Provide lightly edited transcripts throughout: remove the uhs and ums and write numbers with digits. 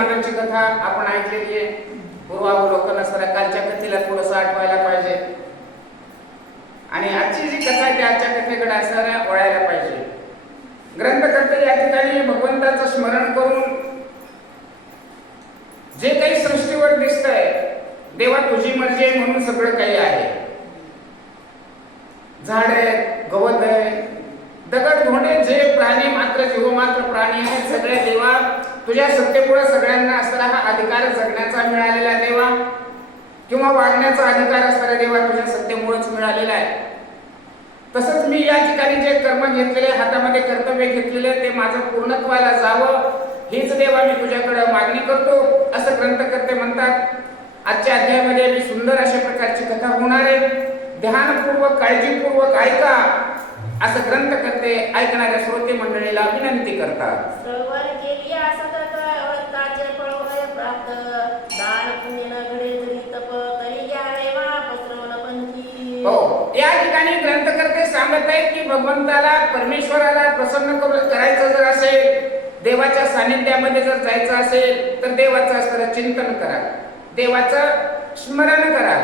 मॉडेलची कथा आपण ऐकलेली आहे. पूर्वावलोकन असताना कालच्या कथेला थोडंसं आठवायला पाहिजे आणि आजची जी कथा आहे ती आजच्या कथेकडे असणाऱ्या वळायला पाहिजे. ग्रंथकर्ते या ठिकाणी भगवंताचं स्मरण करून जे काही सृष्टीवर दिसतंय, देवा तुझी मर्जी आहे म्हणून सगळं काही आहे. झाड आहे, गवत आहे, दगड धोंडे, जे प्राणी मात्र जीवमात्र प्राणी आहेत, सगळे देवा तुझ्या सत्तेमुळे सगळ्यांना असणारा हा अधिकार जगण्याचा मिळालेला देवा किंवा वागण्याचा अधिकार असणारा देवा तुझ्या सत्तेमुळेच मिळालेला आहे. तसंच मी या ठिकाणी जे कर्म घेतलेले, हातामध्ये कर्तव्य घेतलेले, ते माझं पूर्णत्वाला जावं हीच देवा मी तुझ्याकडे मागणी करतो असं ग्रंथकर्ते म्हणतात. आजच्या अध्यायामध्ये मी सुंदर अशा प्रकारची कथा होणार आहे. ध्यानपूर्वक काळजीपूर्वक ऐका असं ग्रंथकर्ते ऐकणाऱ्या श्रोते मंडळीला विनंती करतात. हो, या ठिकाणी ग्रंथकर्ते सांगत आहेत की भगवंताला, परमेश्वराला प्रसन्न करायचं जर असेल, देवाच्या सानिध्यामध्ये जर जायचं असेल तर देवाचं असणारं चिंतन करा, देवाचं स्मरण करा.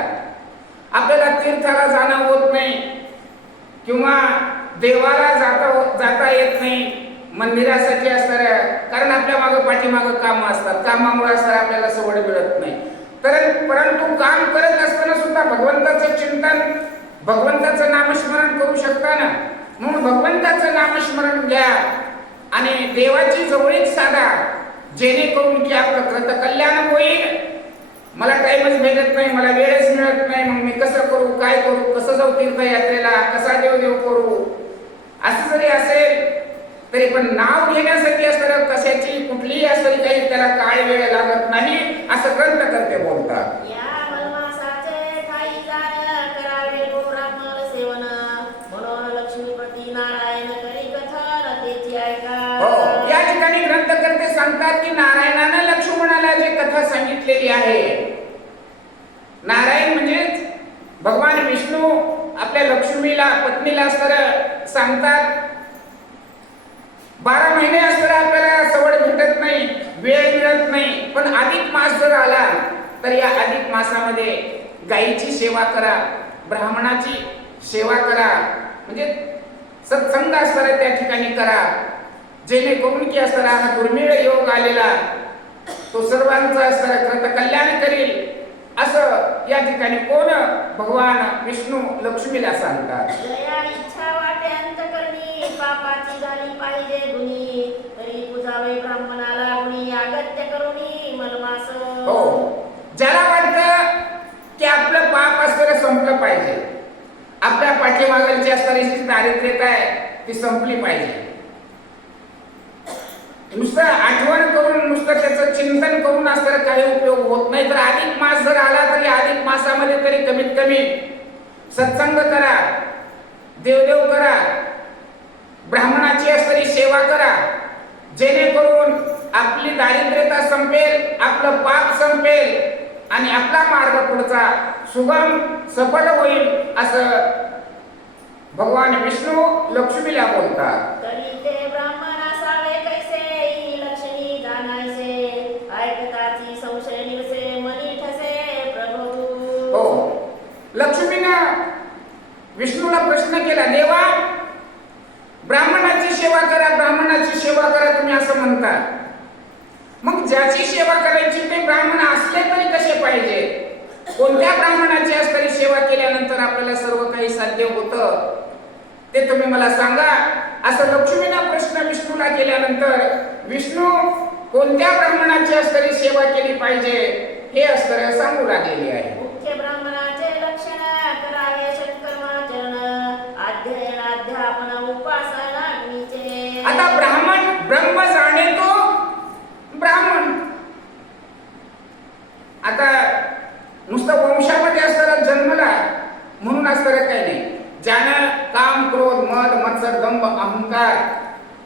आपल्याला तीर्थाला जाणं होत नाही किंवा देवाला जाता येत नाही मंदिरासाठी असणाऱ्या, कारण आपल्या मागं पाठीमागं कामं असतात, कामामुळे असणारा आपल्याला सवड मिळत नाही. परंतु काम करत असताना सुद्धा भगवंताचं चिंतन, भगवंताचं नामस्मरण करू शकता ना. म्हणून भगवंताचं नामस्मरण घ्या आणि देवाची जवळीक साधा, जेणेकरून की आपलं कृत कल्याण होईल. मला टाइमच भेटत नाही, मला वेळच मिळत नाही, मग मी कसं करू, काय करू, कसं जाऊ तीर्थयात्रेला, कसा देव करू, असं जरी असेल तरी पण नाव घेण्यासाठी असणारं कशाची कुठलीही असली काही त्याला काळ वेळ लागत नाही असं ग्रंथकर्ते बोलतात. या ठिकाणी ग्रंथकर्ते सांगतात की नारायणानं लक्ष्मणाला जे कथा सांगितलेली आहे, नारायण म्हणजेच भगवान विष्णू आपल्या लक्ष्मीला, पत्नीला असणारं सांगतात, 12 महिने असणारा आपल्याला सवड भेटत नाही, वेळ मिळत नाही, पण अधिक मास जर आला तर या अधिक मासामध्ये गायीची सेवा करा, ब्राह्मणाची सेवा करा, म्हणजे सत्संग असणारा त्या ठिकाणी करा, जेणेकरून की असणारा हा दुर्मिळ योग आलेला तो सर्वांचा असणारा कृत कल्याण करील असं या ठिकाणी कोण, भगवान विष्णू लक्ष्मीला सांगतात. पापाची झाली पाहिजे गुणी, तरी पूजावे ब्राह्मणाला गुणी, अगत्य करुणी मलमास. हो, ज्याला वाटतं की आपलं पाप असणारं संपलं पाहिजे, आपल्या पाठीमागची असणारी जी दारिद्र्यता आहे ती संपली पाहिजे, नुसतं आठवण करून, नुसतं त्याचं चिंतन करून असणारा काही उपयोग होत नाही. तर अधिक मास जर आला तरी अधिक मासामध्ये तरी कमीत कमी सत्संग करा, देवदेव करा, ब्राह्मणाची असणारी सेवा करा, जेणेकरून आपली दारिद्र्यता संपेल, आपलं पाप संपेल आणि आपला मार्ग पुढचा सुगम सफल होईल असं भगवान विष्णू लक्ष्मीला बोलतात. हो, लक्ष्मीनं विष्णूला प्रश्न केला, देवा ब्राह्मणाची सेवा करा, ब्राह्मणाची सेवा करा तुम्ही असं म्हणता, मग ज्याची सेवा करायची ते ब्राह्मण असले तरी कसे पाहिजे, कोणत्या ब्राह्मणाची असणारी सेवा केल्यानंतर आपल्याला सर्व काही साध्य होतं ते तुम्ही मला सांगा असं लक्ष्मीनं प्रश्न विष्णूला केल्यानंतर विष्णू कोणत्या ब्राह्मणाची असणारी सेवा केली पाहिजे हे असणारे सांगू लागलेले आहे. मुख्य ब्राह्मणाचे लक्षण करावे षटकर्माचरण, अध्ययन अध्यापन उपासना अग्नीचे. आता ब्राह्मण ब्रह्म जाणे तो ब्राह्मण, आता नुसतं वंशामध्ये असणारा जन्मला म्हणून असणारं काही नाही. ज्यानं काम, क्रोध, मद, मत्सर, दंभ, अहंकार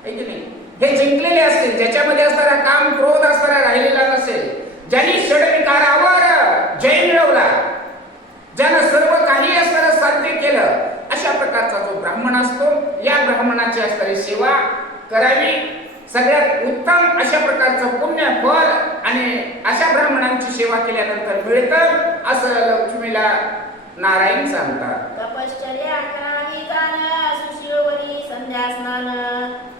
आहे की नाही हे जिंकलेले असतील, ज्याच्यामध्ये असणारा काम, क्रोध असणारा राहिलेला नसेल, ज्यांनी षडविकारावर जय मिळवला, ज्यानं सर्व काही असणारं साध्य केलं, अशा प्रकारचा जो ब्राह्मण असतो, या ब्राह्मणाची असणारी सेवा करावी. सगळ्यात उत्तम अशा प्रकारचं पुण्य फळ आणि सेवा केल्यानंतर मिळतं असं लक्ष्मीला नारायण सांगतात. तपश्चर्या करावी जाण सुशिरोवरी संध्या स्नान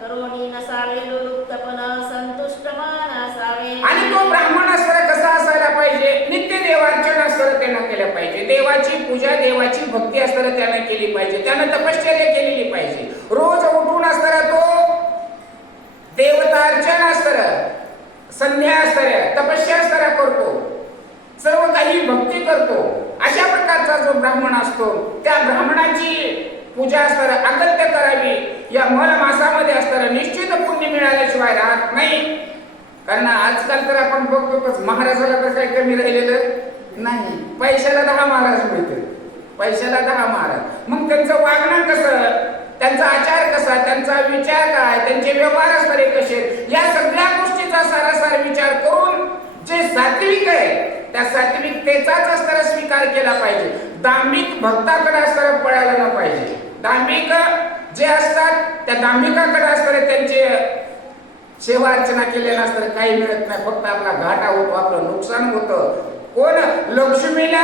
करोनी नसावे लुप्तपण संतुष्ट मन असावे. आणि तो ब्राह्मण असताना कसा असायला पाहिजे? नित्य देवार्चन असताना त्यानं केलं पाहिजे, देवाची पूजा देवाची भक्ती असताना त्यानं केली पाहिजे, त्यानं तपश्चर्या केलेली पाहिजे. रोज उठून असताना तो देवतार्चन असताना संध्या असताना तपस्या असताना करतो, सर्व काही भक्ती करतो. अशा प्रकारचा जो ब्राह्मण असतो त्या ब्राह्मणाची पूजा असताना अगत्य करावी. या मल मासामध्ये असताना निश्चित पुण्य मिळाल्याशिवाय राहत नाही. कारण आजकाल तर आपण बघतोच महाराजाला तर काही कमी राहिलेलं नाही. पैशाला 10 महाराज मिळते, पैशाला 10 महाराज. मग त्यांचं वागणं कसं, त्यांचा आचार कसा, त्यांचा विचार काय, त्यांचे व्यवहार असणारे कसे, या सगळ्या गोष्टीचा सारासार विचार करून जे सात्विक आहे त्या सात्विकतेचाच असताना स्वीकार केला पाहिजे. दांभिक भक्ताकडे असताना पळायला न पाहिजे. दांभिक जे असतात त्या दांभिकाकडे असताना त्यांचे सेवा अर्चना केलेल्या असताना काही मिळत नाही, फक्त आपला घाटा होतो, आपलं नुकसान होतं. कोण? लक्ष्मीला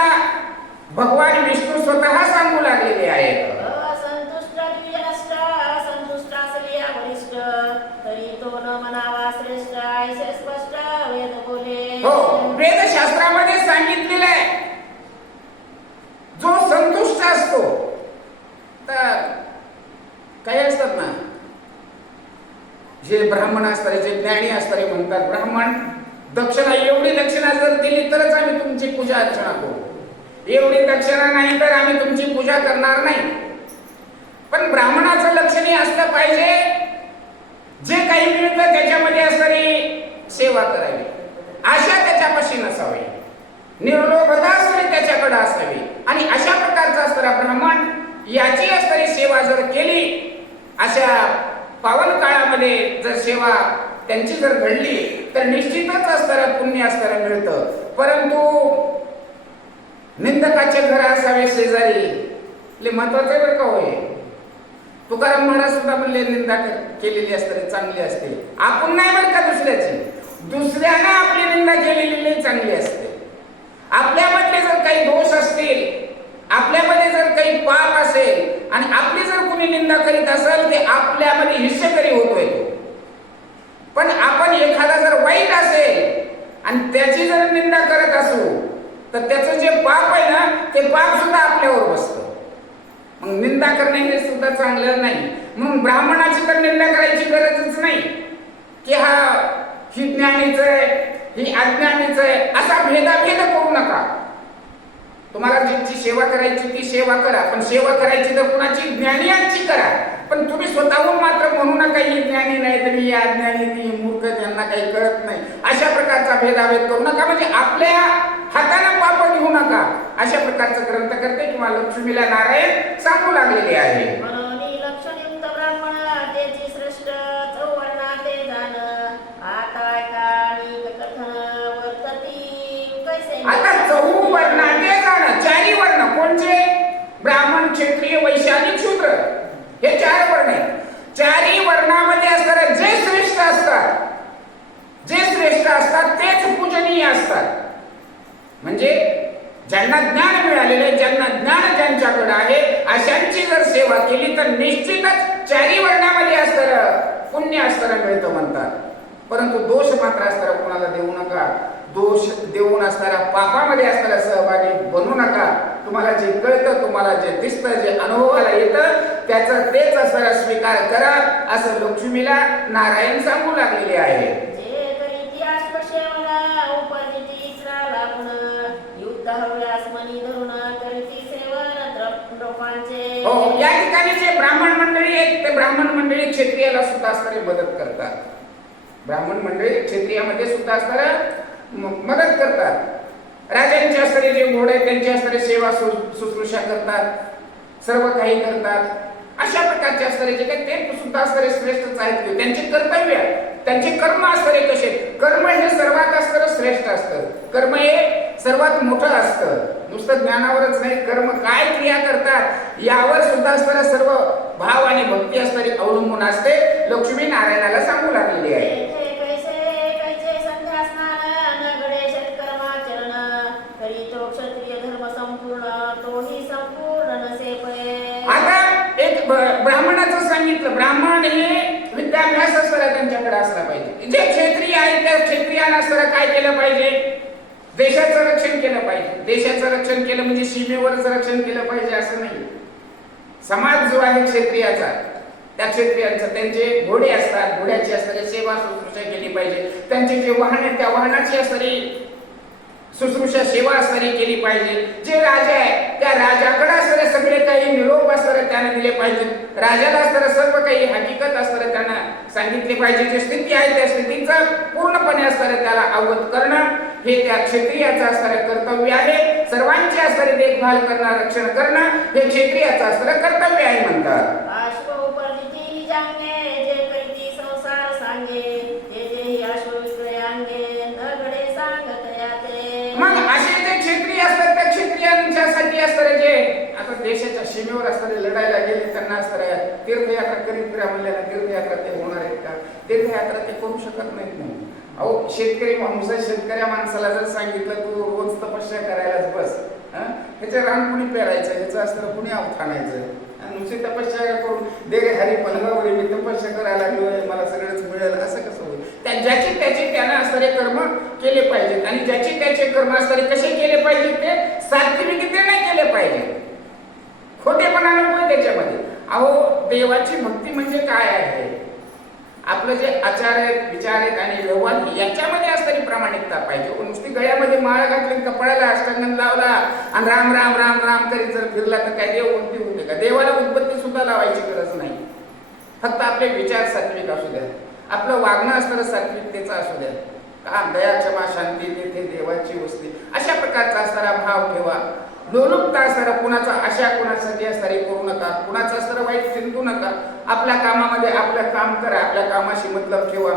भगवान विष्णू स्वतः सांगू लागलेले आहेत. असंतुष्ट द्विजनष्ट असंतुष्ट असली वरिष्ठ तरी तो न मनावा श्रेष्ठ ऐसे स्पष्ट वेद बोले. हो, वेदशास्त्रामध्ये सांगितलेलं आहे जो संतुष्ट असतो. तर काही असतात ना जे ब्राह्मण असतात, जे ज्ञानी असतात, म्हणतात ब्राह्मण दक्षिणा, एवढी दक्षिणा जर दिली तरच आम्ही तुमची पूजा अर्चना करू, एवढी दक्षिणा नाही तर आम्ही तुमची पूजा करणार नाही. पण ब्राह्मणाचं लक्षण हे असलं पाहिजे जे काही मिळतं त्याच्यामध्ये असणारी सेवा करावी, आशा त्याच्यापाशी नसावी, निर्लोभता असणारी त्याच्याकडे असावी. आणि अशा प्रकारचा असणारा ब्राह्मण याची असणारी सेवा जर केली, अशा पावन काळामध्ये जर सेवा त्यांची जर घडली तर निश्चितच असणारं पुण्य असणारं मिळतं. परंतु निंदकाचे घर असावे शेजारी महत्वाचं आहे बरं का. होय, तुकाराम महाराज सुद्धा म्हणले निंदा केलेली असते चांगली असते. आपण नाही बरं का दुसऱ्याची, दुसऱ्याने आपली निंदा केलेली चांगली असते. आपल्यामध्ये जर काही दोष असतील, आपल्यामध्ये जर काही पाप असेल आणि आपली जर कुणी निंदा करीत असेल ते आपल्यामध्ये हिस्सेकरी होतोय. पण आपण एखादा जर वाईट असेल आणि त्याची जर निंदा करत असू तर त्याचं जे पाप आहे ना ते पाप सुद्धा आपल्यावर बसतं. मग निंदा करणे हे सुद्धा चांगलं नाही. म्हणून ब्राह्मणाची तर निंदा करायची गरजच नाही की ही ज्ञानीच आहे, ही अज्ञानीच आहे, असा भेदाभेद करू नका. तुम्हाला ज्यांची सेवा करायची ती सेवा करा, पण सेवा करायची तर कुणाची ज्ञानीयांची करा. पण तुम्ही स्वतःहून मात्र म्हणू नका ही ज्ञानी नाही तर ही अज्ञानी, ती मूर्ख, त्यांना काही कळत नाही, अशा प्रकारचा भेदाभेद करू नका. म्हणजे आपल्या हाताने पाप घेऊ नका, अशा प्रकारचं ग्रंथ करते किंवा लक्ष्मीला नारायण सांगू लागलेले आहे. लक्षणयुक्त ब्राह्मण त्याची श्रेष्ठ चौवर्णा ते जाण आता कथन वर्तती कैसे. आता चौवर्णाचे जाण, 4 वर्ण कोणचे? ब्राह्मण, क्षत्रिय, वैश्य आणि शूद्र, हे 4 वर्ण आहेत. 4 वर्णामध्ये असणारे जे श्रेष्ठ असतात, जे श्रेष्ठ असतात तेच पूजनीय असतात. म्हणजे ज्यांना ज्ञान मिळालेले, ज्यांना ज्ञान ज्यांच्याकडे आहे अशांची जर सेवा केली तर निश्चितच 4 वर्णामध्ये असणारं पुण्य असणारं मिळतं म्हणतात. परंतु दोष मात्र असणारा कोणाला देऊ नका. दोष देऊन असणाऱ्या पापामध्ये असणारा सहभागी बनू नका. तुम्हाला जे कळतं, तुम्हाला जे दिसतं, जे अनुभवाला येतं त्याचं तेच असणारा स्वीकार करा, असं लक्ष्मीला नारायण सांगू लागलेले आहे. हो, या ठिकाणी जे ब्राह्मण मंडळी आहेत ते ब्राह्मण मंडळी क्षत्रियाला सुद्धा असणारे मदत करतात. ब्राह्मण मंडळी क्षत्रियामध्ये सुद्धा असणारे मदत करतात. राजांची असणारे जे घोडे आहेत त्यांची असणारे सेवा शुश्रूषा करतात, सर्व काही करतात. अशा प्रकारचे असणारे जे काही ते सुद्धा असणारे श्रेष्ठच आहेत. त्यांचे कर्तव्य, त्यांचे कर्म असणारे कसे, कर्म हे सर्वात असणारं श्रेष्ठ असतं. कर्म हे सर्वात मोठं असतं. नुसतं ज्ञानावरच नाही, कर्म काय क्रिया करतात यावर सुद्धा असणारा सर्व भाव आणि भक्ती असणारी अवलंबून असते. लक्ष्मी नारायणाला सांगू लागलेली आहे. ब्राह्मणाचं सांगितलं, ब्राह्मण हे विद्याभ्यास असणारा त्यांच्याकडे असला पाहिजे. जे क्षत्रिय आहेत त्या क्षत्रियांना असणारा काय केलं पाहिजे? देशाचं रक्षण केलं पाहिजे. देशाचं रक्षण केलं म्हणजे सीमेवरच रक्षण केलं पाहिजे असं नाही. समाज जो आहे क्षत्रियाचा, त्या क्षत्रियांचं त्यांचे घोडे असतात, घोड्याची असणारी सेवा शुश्रूषा केली पाहिजे. त्यांचे जे वाहन आहेत त्या वाहनाची असणारी शुश्रूषा सेवा असणारी केली पाहिजे. जे राजा आहे त्या राजाकडे असणारे सगळे काही निरोप असणारे त्याने दिले पाहिजेत. राजाला असणारं सर्व काही हकीकत असणारे त्यांना सांगितले पाहिजे. जे स्थिती आहे त्या स्थितीचं पूर्णपणे असणारे त्याला अवगत करणं हे त्या क्षत्रियाचं असणारं कर्तव्य आहे. सर्वांची असणारी देखभाल करणं, रक्षण करणं हे क्षत्रियाचं असणारं कर्तव्य आहे म्हणतात. जे करीती संसार सांगे ते जे अश्वविक्रयांगे न घडे सांगत याते. मग असे जे क्षत्रिय असतात त्या क्षत्रियांच्यासाठी असणारे जे आता देशाच्या सीमेवर असणारे लढायला गेले त्यांना असणाऱ्या तीर्थयात्रा करीत फिरा म्हणल्याला तीर्थयात्रा ते होणार आहेत का? तीर्थयात्रा ते करू शकत नाहीत. नाही अहो, शेतकरी माणूस शेतकऱ्या माणसाला जर सांगितलं तू रोज तपस्या करायलाच बस, ह्याचं रान कुणी पेरायचं, ह्याचं असतं कुणी आणायचं, नुसती तपस्या करून दे रे हरी 15 वेळी मी तपस्या करायला लागलोय मला सगळंच मिळेल असं कसं होईल? ज्याचे त्याचे त्यानं असणारे कर्म केले पाहिजेत आणि ज्याचे त्याचे कर्म असणारे कसे केले पाहिजेत? ते सात्विकतेने केले पाहिजे. खोटेपणा नको त्याच्यामध्ये. अहो, देवाची भक्ती म्हणजे काय आहे? आपलं जे आचार आहेत, विचार आहेत आणि व्यवहार याच्यामध्ये असणारी प्रामाणिकता पाहिजे. नुसती गळ्यामध्ये माळ घातली, कपाळाला अष्टांगण लावला आणि राम राम राम राम करीत जर फिरला तर काय देव उन्नती होते का? देवाला उद्बत्ती सुद्धा लावायची गरज नाही. फक्त आपले विचार सात्विक असू द्या, आपलं वागणं असणारं सात्विकतेचं असू द्या. काम, दया, क्षमा, शांती तेथे देवाची वस्ती अशा प्रकारचा असणारा भाव ठेवा. लोलुपता असणारा कुणाचा आशा कुणासाठी असणारी करू नका. कुणाचं असणारं वाईट चिंतू नका. आपल्या कामामध्ये आपलं काम करा, आपल्या कामाशी मतलब ठेवा.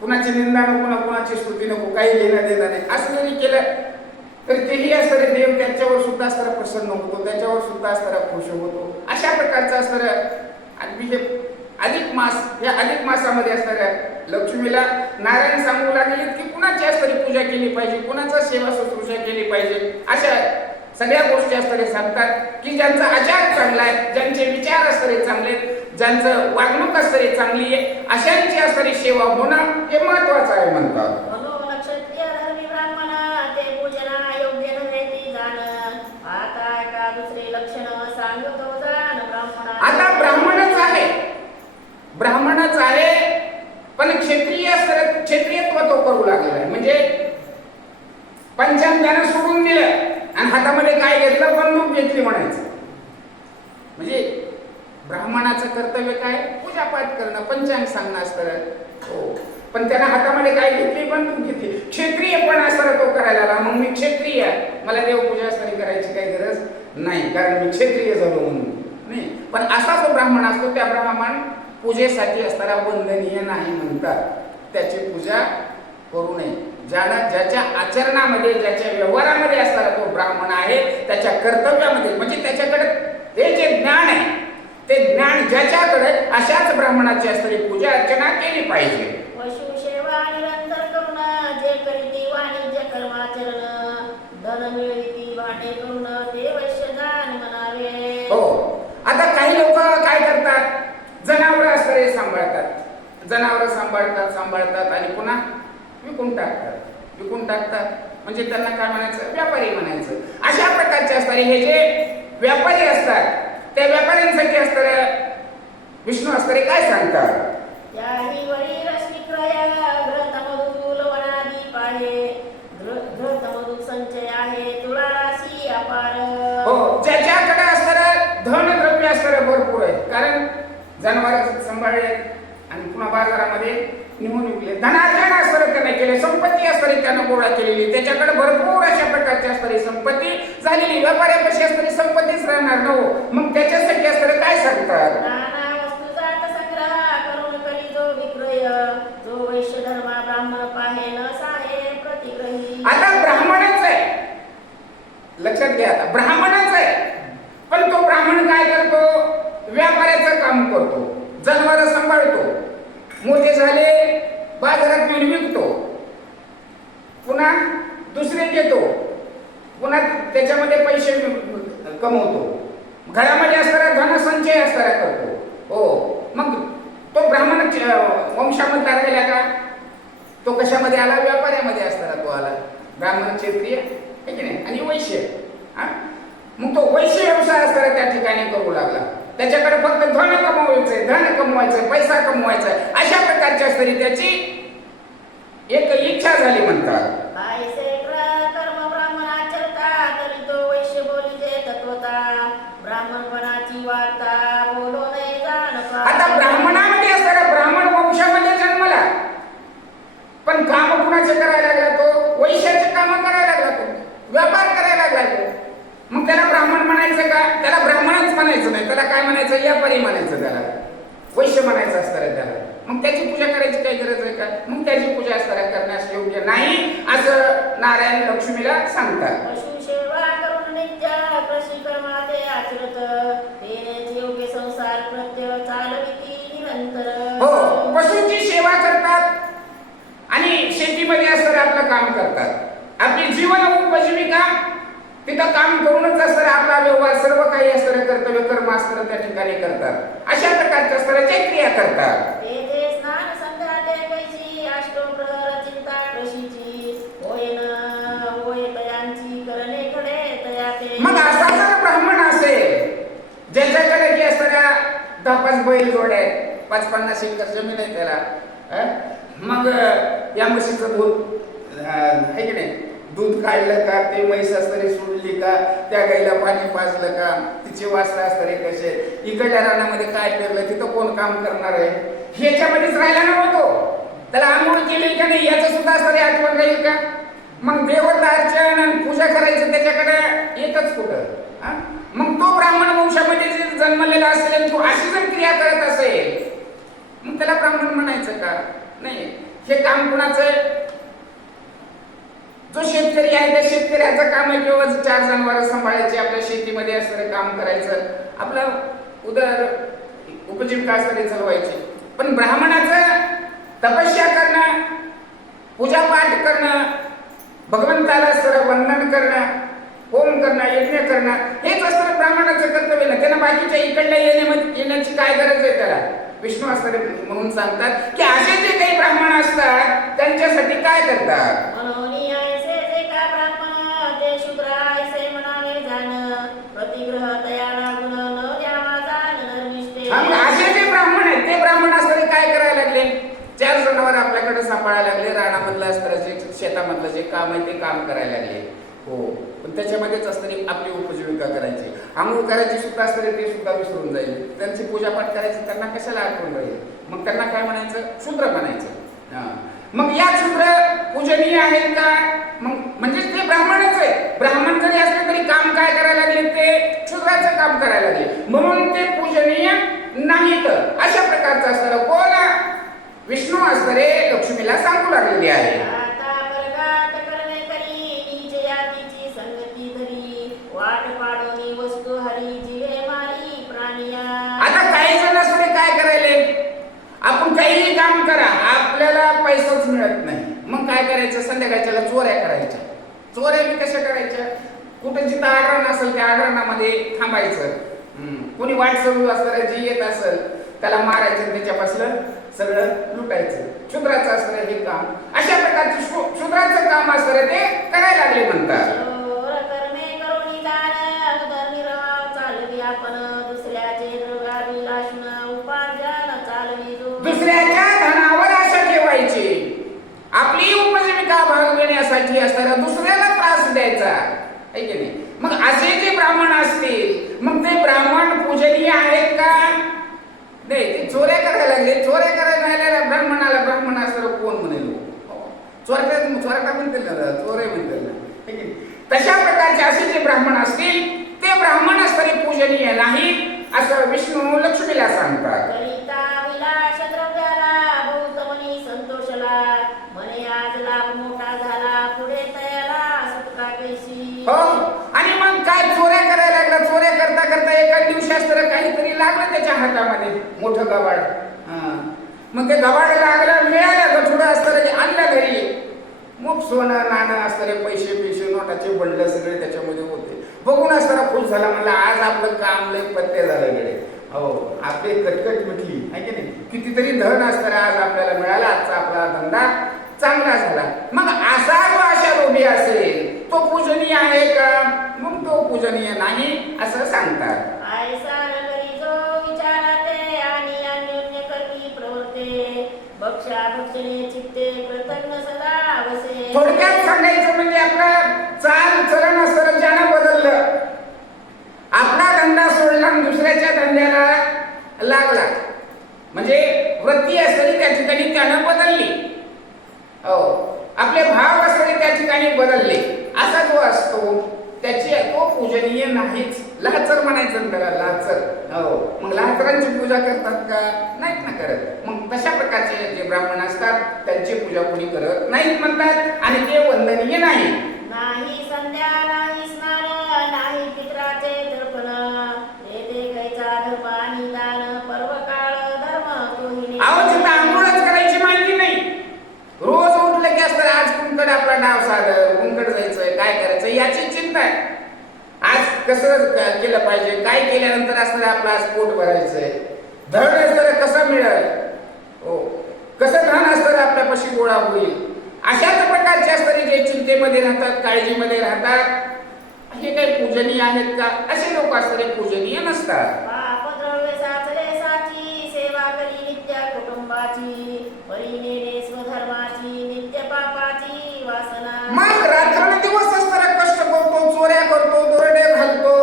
कुणाची निंदा नको ना, कुणाची स्तुती नको, काही घेणं देणं नाही. असं जरी केलं तर तेही असणारे देव त्याच्यावर सुद्धा असणारा प्रसन्न होतो, त्याच्यावर सुद्धा असणारा खुश होतो. अशा प्रकारचं असणारं आणि हे अधिक मास, या अधिक मासामध्ये असणाऱ्या लक्ष्मीला नारायण सांगू लागले की कुणाची असणारी पूजा केली पाहिजे, कुणाचा सेवा शुश्रूषा केली पाहिजे. अशा सगळ्या गोष्टी असणारे सांगतात की ज्यांचा आचार चांगला आहे, ज्यांचे विचार असणारे चांगले, ज्यांचं वागणूक असणारी चांगली आहे, अशांची असणारी सेवा होणं हे महत्वाचं आहे म्हणतात. आता ब्राह्मणच आहे, ब्राह्मणच आहे पण क्षत्रियत्व तो करू लागलेला आहे. म्हणजे पंचांग त्यानं सोडून दिलं आणि हातामध्ये काय घेतलं? बंदूक घेतली म्हणायचं. म्हणजे ब्राह्मणाचं कर्तव्य काय? पूजापाठ करणं, पंचांग सांगणं असतं. हो, पण त्यानं हातामध्ये काय घेतली? बंदूक घेतली. क्षत्रिय पण असतं तो करायला लागला. मग मी क्षत्रिय, मला देवपूजा असताना करायची काही गरज नाही कारण मी क्षत्रिय झालो म्हणून नाही. पण असा जो ब्राह्मण असतो त्या ब्राह्मण पूजेसाठी असताना वंदनीय नाही म्हणतात. त्याची पूजा करू नये. ज्याच्या आचरणामध्ये, ज्याच्या व्यवहारामध्ये असणारा तो ब्राह्मण आहे, त्याच्या कर्तव्यामध्ये म्हणजे त्याच्याकडे हे जे ज्ञान आहे ते ज्ञान ज्याच्याकडे, अशाच ब्राह्मणाची असणारी पूजा अर्चना केली पाहिजे. पशुसेवा निरंतर करून जे करीती वाणिज्य कर्माचरण धन मिळविती वाटे करून ते वैश्यदान म्हणावे. हो, आता काही लोक काय करतात? जनावर असणारे सांभाळतात, जनावर सांभाळतात आणि पुन्हा विकून टाकतात. म्हणजे त्यांना काय म्हणायचं? व्यापारी म्हणायचं. अशा प्रकारचे असणारे हे जे व्यापारी असतात त्या व्यापाऱ्यांसाठी असणारे विष्णू असणारे काय सांगतात? याही वरी रश्मिक्रय ग्रंथमधूल वनादीप आहे, ग्रंथमधूल संचय आहे तुळा राशी अपार. हो, ज्याच्याकडे असणारं धनद्रव्य असणारं भरपूर आहे. कारण जनावर सांभाळले आणि पुन्हा बाजारामध्ये निघून विकले. धनार्जन असणारे त्याने केले, संपत्ती असणारी त्यानं गोळा केलेली, त्याच्याकडे भरपूर अशा प्रकारची असणारी संपत्ती झालेली. व्यापाऱ्यापाशी असणारी संपत्तीच राहणार नव्हो. मग त्याच्यासाठी असणारे काय सांगतात? नाना वस्तूचा संग्रह करून करी जो विक्रय, जो वैश्य धर्मा ब्राह्मण पाहे न साहे प्रतिग्रही. आता ब्राह्मणच आहे, लक्षात घ्या. आता ब्राह्मणच आहे पण तो ब्राह्मण काय करतो? व्यापाऱ्याचं काम करतो, जनावर सांभाळतो, मोठे झाले बाजारात घेऊन विकतो, पुन्हा दुसरे घेतो, पुन्हा त्याच्यामध्ये पैसे कमवतो, घरामध्ये असणारा धनसंचय असणारा करतो. हो, मग तो ब्राह्मण वंशामधला राहिला का? तो कशामध्ये आला? व्यापाऱ्यामध्ये असताना तो आला. ब्राह्मण, क्षत्रिय आहे की नाही, आणि वैश्य. मग तो वैश्य व्यवसाय असताना त्या ठिकाणी करू लागला. त्याच्याकडे फक्त धन कमवायचंय, धन कमवायचंय, पैसा कमवायचा, अशा प्रकारची असणारी त्याची एक इच्छा झाली म्हणतात. कर्म ब्राह्मण आचरता तरी तो वैश्य बोलीचे तत्वता ब्राह्मणपणाची वार्ता बोलो नाही जाणता. आता ब्राह्मणामध्ये असताना ब्राह्मण वंशामध्ये जन्मला, पण काम कुणाचे करायला लागला? तो वैश्याचे काम करायला लागला, तो व्यापार करायला लागला. तो मग त्याला ब्राह्मण म्हणायचं का? त्याला ब्राह्मणच म्हणायचं नाही, त्याला काय म्हणायचं? व्यापारी म्हणायचं, त्याला वैश्य म्हणायचं असतं त्याला. मग त्याची पूजा करायची काही गरज आहे का? मग त्याची पूजा असताना करण्यास योग्य नाही असं नारायण लक्ष्मीला सांगतात. पशु सेवा करून नित्य कृषी कर्माते आचरत तेनेच योग्य संसार प्रत्यय चालविती निरंतर. हो, पशूंची सेवा करतात आणि शेतीमध्ये असताना आपलं काम करतात. आपली जीवन उपजीविका तिथं काम करूनच असतं, आपला व्यवहार सर्व काही असतं, कर्तव्य कर्म असतं त्या ठिकाणी करतात. अशा प्रकारच्या स्तराच्या क्रिया करतात. ते स्नान संध्या देवाची अष्टप्रहर चिंता कृषीची होय न होय तयांची करणे खडे तया ते. मग असा जर ब्राह्मण असेल ज्याच्याकडे की असताना 10-5 बैल जोड्या आहेत, 50-50 एकर जमीन आहे त्याला, मग या म्हशीचं दूध आहे की नाही, दूध काढलं का, ते म्हैस असताना सोडली का, त्या गाईला पाणी पाजलं का, तिचे वासरा असताना कसे, इकडल्या रानामध्ये काय पेरलं, तिथं कोण काम करणार आहे, ह्याच्यामध्येच राहिला नव्हतो. त्याला आंघोळ केली का नाही याचं सुद्धा असताना आठवण राहील का? मग देवता अर्चन आणि पूजा करायचं त्याच्याकडे येतच कुठं? मग तो ब्राह्मण वंशामध्ये जे जन्मलेला असेल, तो अशी जर क्रिया करत असेल, मग त्याला ब्राह्मण म्हणायचं का? नाही. हे काम कुणाचं आहे? जो शेतकरी आहे त्या शेतकऱ्याचं काम आहे किंवा 4 जनावरं सांभाळायची, आपल्या शेतीमध्ये असणारे काम करायचं, आपला उदर उपजीविका असणारी चालवायची. पण ब्राह्मणाचं तपस्या करणं, पूजापाठ करणं, भगवंताला सर्व वंदन करणं, होम करणं, यज्ञ करणं, हेच असतं ब्राह्मणाचं कर्तव्य ना. त्यांना बाकीच्या इकडल्या येण्याची काय गरज आहे? त्याला विष्णू असणारे म्हणून सांगतात की असे जे काही ब्राह्मण असतात त्यांच्यासाठी काय करतात? असे जे ब्राह्मण आहेत ते ब्राह्मण असताना काय करायला लागले? 4 जनावर आपल्याकडे सांभाळायला लागले, रानामधलं असणारं जे शेतामधलं जे काम आहे ते काम करायला लागले. हो, पण त्याच्यामध्येच असणारी आपली उपजीविका करायची, आंघोळ करायची सुद्धा असणारे ते सुद्धा विसरून जाईल, त्यांची पूजापाठ करायची त्यांना कशाला आठवण राहील? मग त्यांना काय म्हणायचं? शूद्र म्हणायचं. मग या शूद्र पूजनीय आहेत का? मग म्हणजे ते ब्राह्मणच आहे. ब्राह्मण जरी असले तरी काम काय करायला लागले? ते शूद्राचं काम करायला लागले, म्हणून ते पूजनीय नाहीत. अशा प्रकारचं असणारं कोण? विष्णू असणारे लक्ष्मीला सांगू लागलेली आहे. आता काही जण असणारे काय करायले? आपण काहीही काम करा, आपल्याला पैसाच मिळत नाही. मग काय करायचं? संध्याकाळच्याला चोऱ्या करायच्या. चोऱ्या बी कशा करायच्या? कुठे जिथं आढळण असेल त्या आढळणामध्ये थांबायचं. कोणी वाट सरू असणारे जी येत असेल त्याला मारायचं, त्याच्यापासून सगळं लुटायचं. शूद्राचं असणारं हे काम, अशा प्रकारचे शूद्राचं काम असणारं ते करायला लागले म्हणतात. दुसऱ्याच्या धनावर आशा ठेवायची, आपली उपजीविका भागविण्यासाठी असणारा दुसऱ्याला त्रास द्यायचा आहे की नाही? मग असे जे ब्राह्मण असतील, मग ते ब्राह्मण पूजनीय आहेत का? नाही. ते चोऱ्या करायला लागले. चोऱ्या करायला लागलेल्या ब्राह्मणाला ब्राह्मण असणारं कोण म्हणेल? चोरटा म्हणतील ना, चोरे म्हणतील ना. तशा प्रकारचे असे जे ब्राह्मण असतील ते ब्राह्मण असणारे पूजनीय नाही असं विष्णू लक्ष्मीला सांगतात. हो, आणि मग काय चोऱ्या करायला लागला. चोऱ्या करता करता एका दिवशी असतं काहीतरी लागलं त्याच्या हातामध्ये, मोठं गबाड. मग ते गबाड लागलं, मिळालं गठुडं असतं, आणलं घरी. मग सोनं नाणं असणारे पैसे नोटाचे बंडल सगळे त्याच्यामध्ये होते. बघून असताना खुश झाला, म्हणला आज आपलं काम लय पत्ते झालं गडे. हो आपली कटकट मिटली आहे की नाही. कितीतरी धन असताना आज आपल्याला मिळाला, आजचा आपला धंदा चांगला झाला. मग असा जो अशा लोभी असेल तो पूजनीय आहे का? मग तो पूजनीय नाही असं सांगतात. ऐसा नगरी जो विचाराते आणि अन्योन्य कर्मी प्रवर्ते भक्षा भक्षणे चित्ते कृतज्ञ सदा वसे. थोडक्यात सांगायचं म्हणजे आपलं चाल चलन असं ज्यानं बदललं, आपला धंदा सोडला आणि दुसऱ्याच्या धंद्याला लागला, म्हणजे वृत्ती असली त्या ठिकाणी त्यानं बदलली. हो आपले भाव असले त्या ठिकाणी बदलले, असा जो असतो त्याची तो पूजनीय नाहीच. लाचर म्हणायचं त्याला, लाचर. हो मग लाचरांची पूजा करतात का? नाहीत ना करत. मग तशा प्रकारचे जे ब्राह्मण असतात त्यांची पूजा कोणी करत नाहीत म्हणतात आणि ते वंदनीय नाही. नाही संध्या नाही स्नान नाही पित्राचे तर्पण येते कैचा धर्म आणि दान पर्वकाळ धर्म तोही अहो जिथं आंघोळच करायची माहिती नाही, रोज उठलं की असतं आज कुंकड आपला डाव साधं, कुंकड जायचं काय करायचं याची चिंता आहे. आज कसं केलं पाहिजे, काय केल्यानंतर असतं आपला आज पोट भरायचंय, धन असतं कसं मिळेल, हो कसं धन असतं आपल्यापाशी गोळा होईल, अशाच प्रकारचे असणारे जे चिंतेमध्ये राहतात, काळजीमध्ये राहतात, हे काही पूजनीय आहेत का? असे लोक असणारे पूजनीय नसतात. पापद्रव्य साचले साची सेवा करी नित्य कुटुंबाची परिनेने स्वधर्माची नित्य पापाची वासना. मग रात्रंदिवस असणारा कष्ट करतो, चोऱ्या करतो, दोरडे घालतो,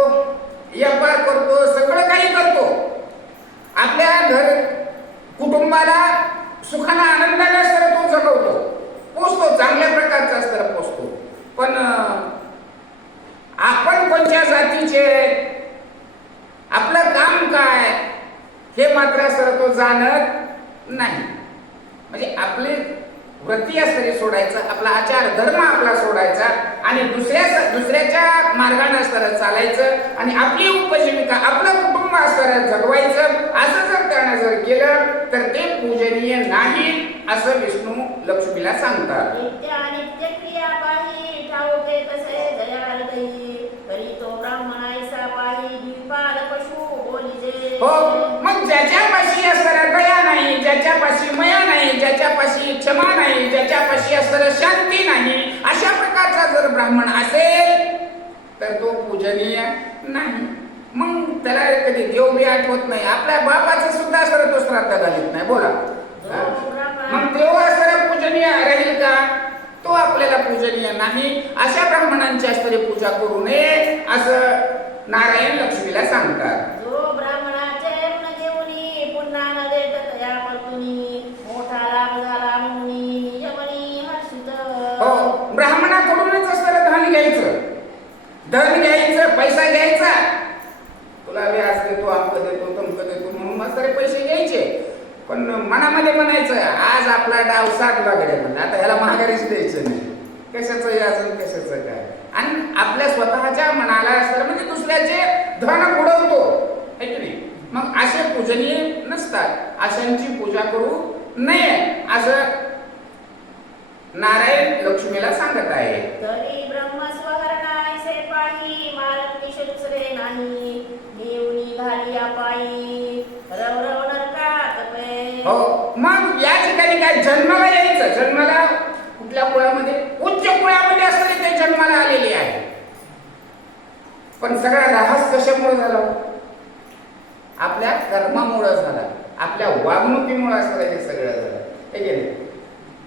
व्यापार करतो, सगळं काही करतो, आपल्या घर कुटुंबाला सुखाला आनंदाने असताना तो जगवतो, पोचतो, चांगल्या प्रकारचा असताना पोचतो. पण आपण कोणत्या जातीचे, आपलं काम काय हे मात्र असताना तो जाणत नाही. म्हणजे आपली वृत्ती असणारी सोडायचं, आपला आचार धर्म आपला सोडायचा आणि दुसऱ्याच्या मार्गाने असताना चालायचं आणि आपली उपजीविका आपलं कुटुंब असताना जगवायचं. असं जर त्यानं जर केलं तर ते पूजनीय नाही असं विष्णू लक्ष्मीला सांगतात. नित्य अनित्य क्रिया पाही ठाऊके कसे दयाळदयी तरी तो ब्राह्मण ऐसा पाही द्विपाल पशु बोलिजे. हो मग ज्याच्यापाशी असताना दया नाही, ज्याच्यापाशी मया नाही, ज्याच्यापाशी क्षमा नाही, ज्याच्यापाशी असताना शांती नाही, अशा प्रकारचा जर ब्राह्मण असेल तर तो पूजनीय नाही. मग त्याला कधी देव बी आठवत नाही, आपल्या बापाचं सुद्धा असताना तो श्राद्ध घालीत नाही. बोला मग देव असताना पूजनीय राहील का? तो आपल्याला पूजनीय नाही. अशा ब्राह्मणांची असणारी पूजा करू नये असं नारायण लक्ष्मीला सांगतात. जो ब्राह्मणाचे ऋण घेऊनी पुन्हा न देत तया परतुनी मोठा लाभ झाला म्हणूनी नियमनी हर्षित. हो ब्राह्मणाकडूनच असताना धन घ्यायचं, पैसा घ्यायचा, तुला व्याज देतो, अमक देतो, तमक देतो म्हणून मस्त पैसे घ्यायचे. पण मनामध्ये म्हणायचं आज आपला डाव 7 बागडे म्हणलं, आता ह्याला महागारीच द्यायचं नाही, कशाचं याच कशाचं काय. आणि आपल्या स्वतःच्या मनाला असतं म्हणजे दुसऱ्याचे धन बुडवतो है की नाही. मग असे पूजनीय नसतात, अशांची पूजा करू नये असं नारायण लक्ष्मीला सांगत आहे. तरी ब्रह्मस्वहरणा ऐसे पाही मालक निश दुसरे नाही नेवनी घालिया पायी रवरव नरकात पे. हो मग या ठिकाणी काय जन्माला यायचं, जन्माला कुठल्या कुळामध्ये, उच्च कुळामध्ये असताना ते जन्माला आलेले आहे. पण सगळा ऱ्हास कशामुळे झाला? आपल्या कर्मामुळे झाला, आपल्या वागणुकीमुळे असताना हे सगळं झालं हे गेले.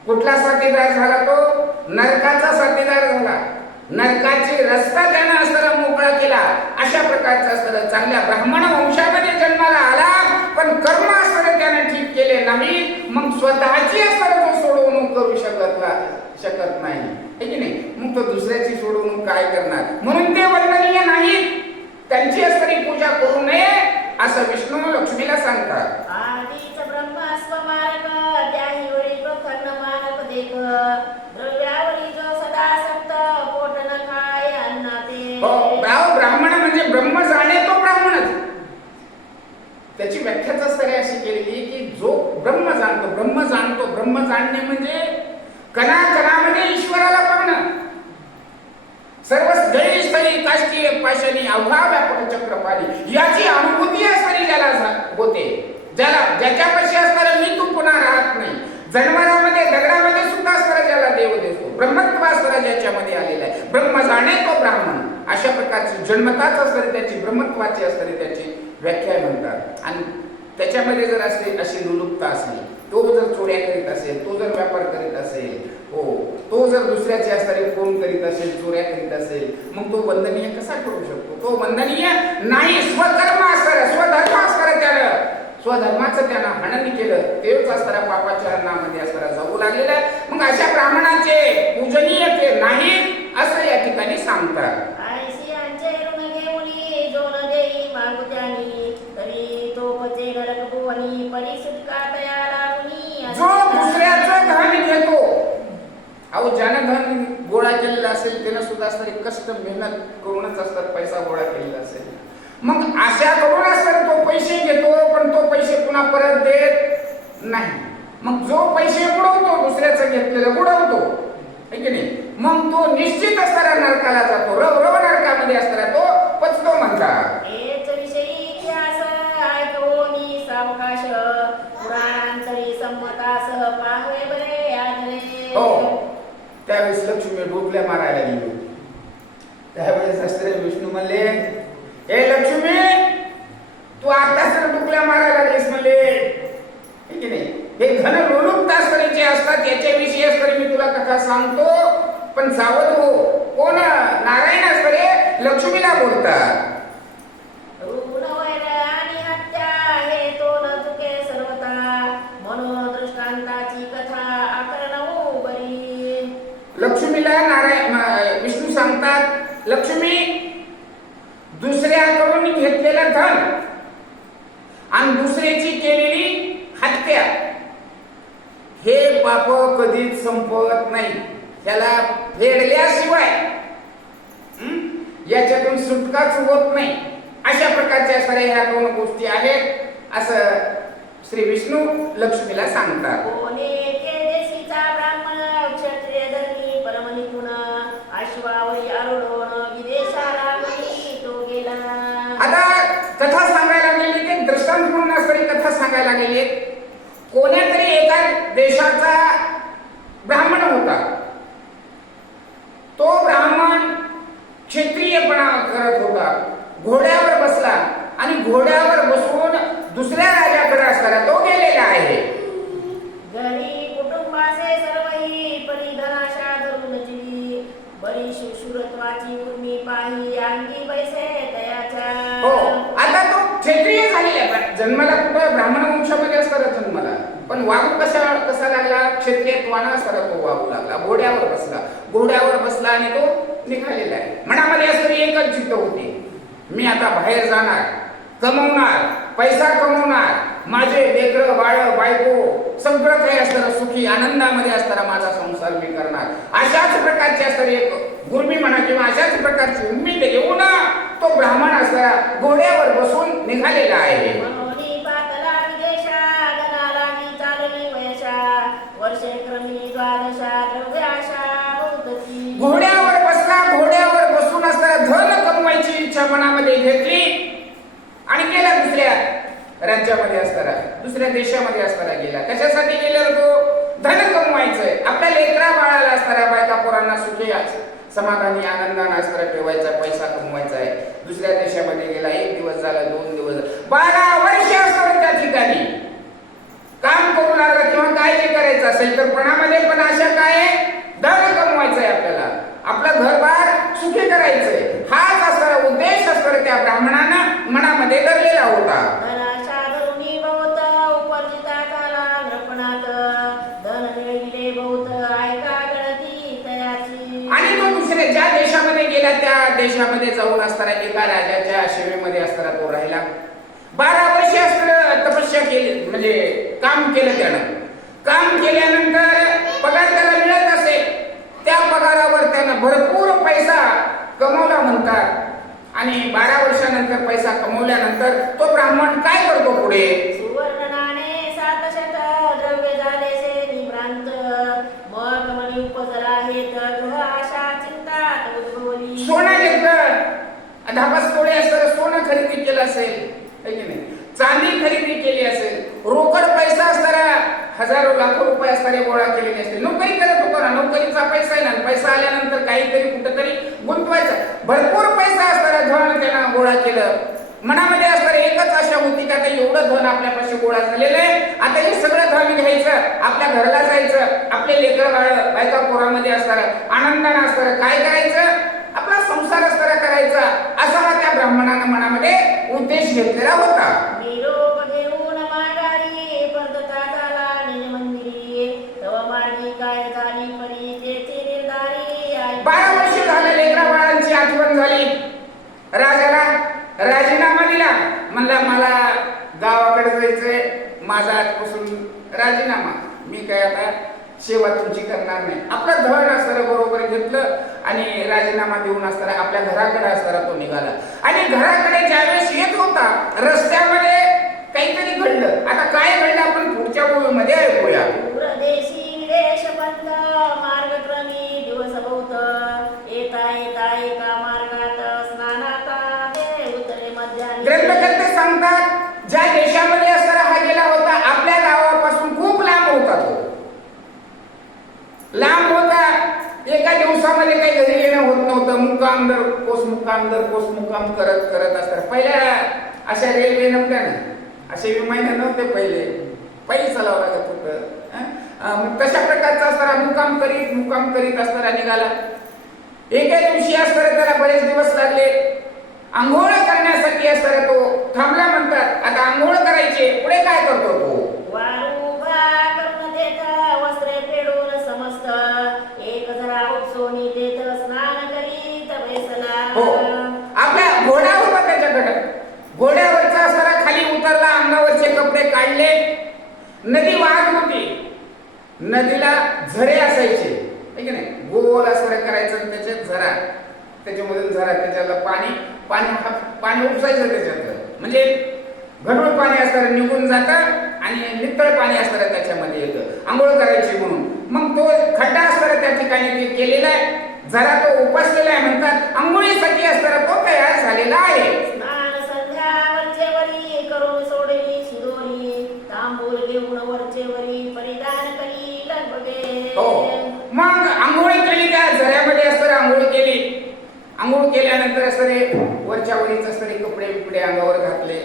कुठला साथीदार झाला? तो नरकाचा साथीदार झाला. नरकाची रस्ता त्यानं असताना मोकळा केला. अशा प्रकारचा असताना चांगल्या ब्राह्मण वंशामध्ये जन्माला आला, पण कर्म असताना त्यानं ठीक केले नाही. मग स्वतःची असताना तो सोडवणूक करू शकत नाही है की नाही. मग तो दुसऱ्याची सोडवणूक काय करणार? म्हणून ते वंदनीय नाहीत, त्यांची असताना पूजा करू नये असं विष्णू लक्ष्मीला सांगतात. आधीच ब्रह्मस्व मारक त्याही वळी प्रखन्न मानक देख द्रव्यावरी जो सदा सक्त पोट न खाय अन्नाते. हो ब्राह्मण म्हणजे ब्रह्म जाणे तो ब्राह्मणच. त्याची व्याख्याच असताना अशी केलेली की जो ब्रह्म जाणतो, ब्रह्म जाणणे म्हणजे कणाकणामध्ये ईश्वराला पाहणं. सर्व जळीस्थळी काष्टीय पाषाणी अवघा व्यापक चक्रपाणी याची अनुभूती असणारी ज्याला होते, ज्याच्यापाशी असणारा मी तू पुन्हा राहत नाही, जन्मामध्ये दगडामध्ये सुद्धा असणारा ज्याला देव देतो, ब्रह्मत्व असणारा ज्याच्यामध्ये आलेला आहे, ब्रह्म जाणे तो ब्राह्मण, अशा प्रकारची जन्मताच असणारी त्याची ब्रह्मत्वाची असणारी त्याची व्याख्या म्हणतात. आणि त्याच्यामध्ये जर अशी लुलुपता असली, तो जर चोऱ्या करीत असेल, तो जर व्यापार करीत असेल, हो, तो जर दुसऱ्याचे असणारे फोन करीत असेल, चोऱ्या करीत असेल, मग तो वंदनीय कसा ठरू शकतो? तो वंदनीय नाही. स्वकर्म असणारा, स्वधर्म असणारा त्यानं, स्वधर्माचं त्यानं हनन केलं, तेच असणारा पापाच्या अन्नामध्ये असणारा जाऊ लागलेला आहे. मग अशा ब्राह्मणाचे पूजनीय ते नाही असं या ठिकाणी सांगतात. जो दुसऱ्याचं धन घेतो, अहो ज्यानं धन गोळा केलेलं असेल त्यानं सुद्धा असणारी कष्ट मेहनत करूनच असतात पैसा गोळा केलेला असेल, मग अशा करून असतात तो पैसे घेतो, पण तो पैसे पुन्हा परत देत नाही. मग जो पैसे बुडवतो, दुसऱ्याचं घेतलेलं बुडवतो, है की नाही, मग तो निश्चित असणारा नरकाला जातो, रव रव नरकामध्ये असणारा तो पचतो म्हणतात. हो, त्यावेळेस लक्ष्मी डोकल्या मारायला गेली होती. त्यावेळेस असणारे विष्णू म्हणले, हे लक्ष्मी, तू आता जर डुकल्या मारायला लागलीस म्हणले, ठीक आहे नाही, हे घन लोलुपता असणारे असतात याच्याविषयी असणारे मी तुला कथा सांगतो, पण सावध हो. कोण? नारायण असणारे लक्ष्मीला बोलतात. लक्ष्मीला नारायण विष्णू सांगतात, लक्ष्मी, दुसऱ्याकडून घेतलेलं धन आणि दुसऱ्याची केलेली हत्या हे पाप कधीच संपत नाही. त्याला फेडल्याशिवाय याच्यातून सुटकाच होत नाही. अशा प्रकारच्या साऱ्या ह्या दोन गोष्टी आहेत असं श्री विष्णू लक्ष्मीला सांगतात. आता कथा सांगायला गेली ते दृष्टांत म्हणून असणारी कथा सांगायला गेली. कोण्यातरी एका देशाचा ब्राह्मण होता. तो ब्राह्मण क्षत्रियपणा करत होता. घोड्यावर बसला आणि घोड्यावर बसून दुसऱ्या राजाकडे असताना तो गेलेला आहे. घरी कुटुंबाचे सर्वही परिधनाशा धरून जीवी बरी शुश्रूत्वाची उर्मी पाही अंगी बैसे तयाच्या. हो, आता तो क्षत्रिय झालेला जन्माला कुठं ब्राह्मण वंशामध्ये असताना जन्माला, पण वागू कसा लागला? क्षत्रियत्वानं असताना तो वागू लागला. घोड्यावर बसला आणि तो निघालेला आहे. मनामध्ये असं एकच जिद्द होती, मी आता बाहेर जाणार, कमवणार, पैसा कमवणार, माझे लेकरं बाळ बायको सगळं काही असताना सुखी आनंदामध्ये असताना माझा संसार मी करणार. अशाच प्रकारची असणारी एक गुरमी म्हणा किंवा अशाच प्रकारची उम्मीद घेऊन तो ब्राह्मण असताना घोड्यावर बसून निघालेला आहे. घोड्यावर बसून असताना धन कमवायची इच्छा मनामध्ये घेतली आणि गेला दुसऱ्या राज्यामध्ये असताना, दुसऱ्या देशामध्ये असताना गेला. कशासाठी गेला? तो धन कमवायचंय, आपल्या लेकरा बाळाला असताना बायका पोरांना सुखी समाधानी आनंदाने असताना ठेवायचा, पैसा कमवायचा आहे. दुसऱ्या देशामध्ये गेला. 1 दिवस झाला, 2 दिवस, 12 वर्ष असतात त्या ठिकाणी काम करू लागला. किंवा काय जे करायचं असेल तर पणामध्ये पण आशा काय, धन कमवायचंय, आपल्याला आपलं घरबार सुखी करायचंय, हाच असणारा उद्देश असणारा त्या ब्राह्मणानं मनामध्ये धरलेला होता. आणि तो दुसऱ्या ज्या देशामध्ये गेला त्या देशामध्ये जाऊन असताना एका राजाच्या सेवेमध्ये असताना तो राहिला. 12 वर्ष असताना तपस्या केली, म्हणजे काम केलं. त्यानं काम केल्यानंतर पगार त्याला मिळत असेल. त्या पगारावर त्यानं भरपूर पैसा कमवला म्हणतात. आणि 12 वर्षानंतर पैसा कमवल्यानंतर तो ब्राह्मण काय करतो पुढे? सुवर्ण नाणे 700 द्रव्य झालेसे निभ्रांत मग मनी उपजला हे तर आशा चिंता उद्भवली. 10-5 तोळे असतं सोनं खरेदी केलं असेल, है की नाही, चांदी खरेदी केली असेल, रोकड पैसा असणारा हजारो लाखो रुपये असणारे गोळा केलेले असतील. नोकरी करत होतो ना, नोकरीचा पैसा आहे ना, पैसा आल्यानंतर काहीतरी कुठेतरी गुंतवायचा. भरपूर पैसा असणारा धन त्यानं गोळा केलं. मनामध्ये असणारी एकच आशा होती का आता एवढं धन आपल्यापाशी गोळा झालेलं आहे, आता हे सगळं धन घ्यायचं, आपल्या घराला जायचं, आपले लेकर बाळ बायका पोरामध्ये असणारं आनंदानं असणारं काय करायचं, आपला संसार असणारा करायचा, असा हा त्या ब्राह्मणानं मनामध्ये उद्देश घेतलेला होता. निरोप घेऊन माघारी परतता झाला निज मंदिरी, तव मार्गी काय झाली परी तेथे निर्धारी. 12 वर्ष झाले लेकरा बाळांची आठवण झाली. राजाला राजीनामा दिला, म्हणला मला गावाकडे जायचंय, माझा आजपासून राजीनामा, मी काय आता सेवा तुमची करणार नाही. आपलं धन असताना बरोबर घेतलं आणि राजीनामा देऊन असताना आपल्या घराकडे असताना तो निघाला. आणि घराकडे ज्यावेळेस येत होता रस्त्यामध्ये काहीतरी घडलं. आता काय घडलं आपण पुढच्या मध्ये ऐकूया. दूरदेशी विदेश पंथ मार्गक्रमी दिवस बहुत, येता येता एका मार्गात स्नानाता ते उतरले मध्यान्ही. ग्रंथकर्ते सांगतात ज्या देशामध्ये असताना हा गेला होता आपल्या गावापासून खूप लांब होता, तो लांब होता. एका दिवसामध्ये काही घरी येणं होत नव्हतं. मुक्काम दर कोस मुक्काम करत करत असतात. पहिल्या अशा रेल्वे नव्हत्या ना, असे विमान नव्हते पहिले, पायी चालावं लागत होतं. तशा प्रकारचा असताना मुक्काम करीत असताना निघाला. एका दिवशी असताना त्याला बरेच दिवस लागले. आंघोळ करण्यासाठी असताना तो थांबला. म्हणतात आता आंघोळ करायचे, पुढे काय करतो तो, वारू उभा करून देता वस्त्रे फेडून समस्त, एक जरा उपसोनी देत स्नान करीत बैसला. हो, आपल्या घोडा होता त्याच्याकडे. घोड्यावरचा असताना खाली उतरला, अंगावरचे कपडे काढले. नदी वाहत होती. नदीला झरे असायचे, है की नाही, गोल असं करायचं आणि त्याच्यात झरा, त्याच्यामधून झरा, त्याच्याला पाणी उपसायचं त्याच्यातलं, म्हणजे घडूळ पाणी असतं निघून जातं आणि नितळ पाणी असतं त्याच्यामध्ये येतं आंघोळ करायची म्हणून. मग तो खड्डा असताना त्या ठिकाणी ते केलेला आहे, झरा तो उपसलेला आहे. म्हणतात आंघोळीसाठी असताना तो तयार झालेला आहे. स्नान संध्या वरचेवरी करून सोडली शिदोरी, तांबूल घेऊन वरचेवरी परिधान करी लगबगे. हो, मग आंघोळ केली, त्या झऱ्यामध्ये असताना आंघोळ केली. आंघोळ केल्यानंतर असताना वरच्या वरीच असताना कपडे अंगावर घातले.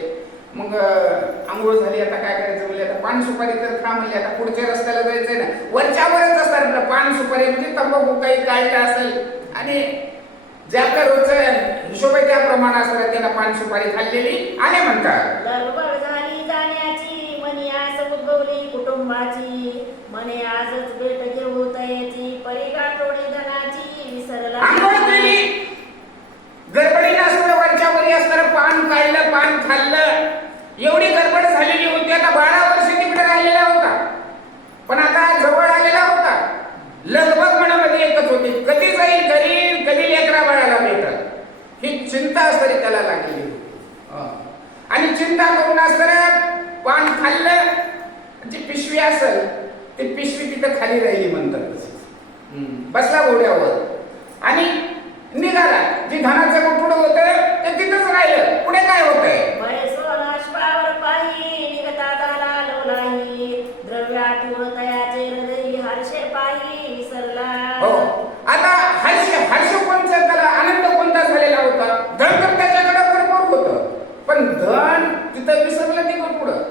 मग आंघोळ झाली, आता काय करायचं म्हणले, आता पान सुपारी तर खा म्हणले, आता पुढच्या रस्त्याला जायचंय ना. वरच्यावरच असतात पान सुपारी, म्हणजे तंबाखू काही काढला असेल आणि ज्या आपल्या रोजचं हिशोब आहे त्याप्रमाणे असतात त्यांना पान सुपारी खाल्लेली आले म्हणतात. लगबग झाली जाण्याची, मनी आस उद्भवली कुटुंबाची, मने आजच भेट घेऊ तयाची, परी गाठोडी धनाची विसरला. आंघोळ केली, गडबडीनं असताना वरच्यावरी असताना पान काढलं, पान खाल्लं. एवढी गडबड झालेली होती. आता 12 वर्ष तिकडे राहिलेला होता, पण आता जवळ आलेला होता. लगबग मनामध्ये एकच होती, कधी जाईल घरी, कधी लेकरा बाळाला भेटल, ही चिंता असताना त्याला लागलेली होती. आणि चिंता करून असताना पान खाल्लं, जी पिशवी असेल ती पिशवी तिथं खाली राहिली म्हणतात. बसला घोड्यावर आणि निघाला. जी धनाचं गुटुड होतं ते तिथंच राहिलं. पुढे काय होतंय, सोनाश्वावर पायी निघता झाला लोलाही, द्रव्य आठवण तयाचे हृदय हर्षे पायी विसरला. हो, आता हर्ष कोणचा, त्याला आनंद कोणता झालेला होता. धन तर त्याच्याकडे भरपूर होतं, पण धन तिथं विसरलं ते पुढं.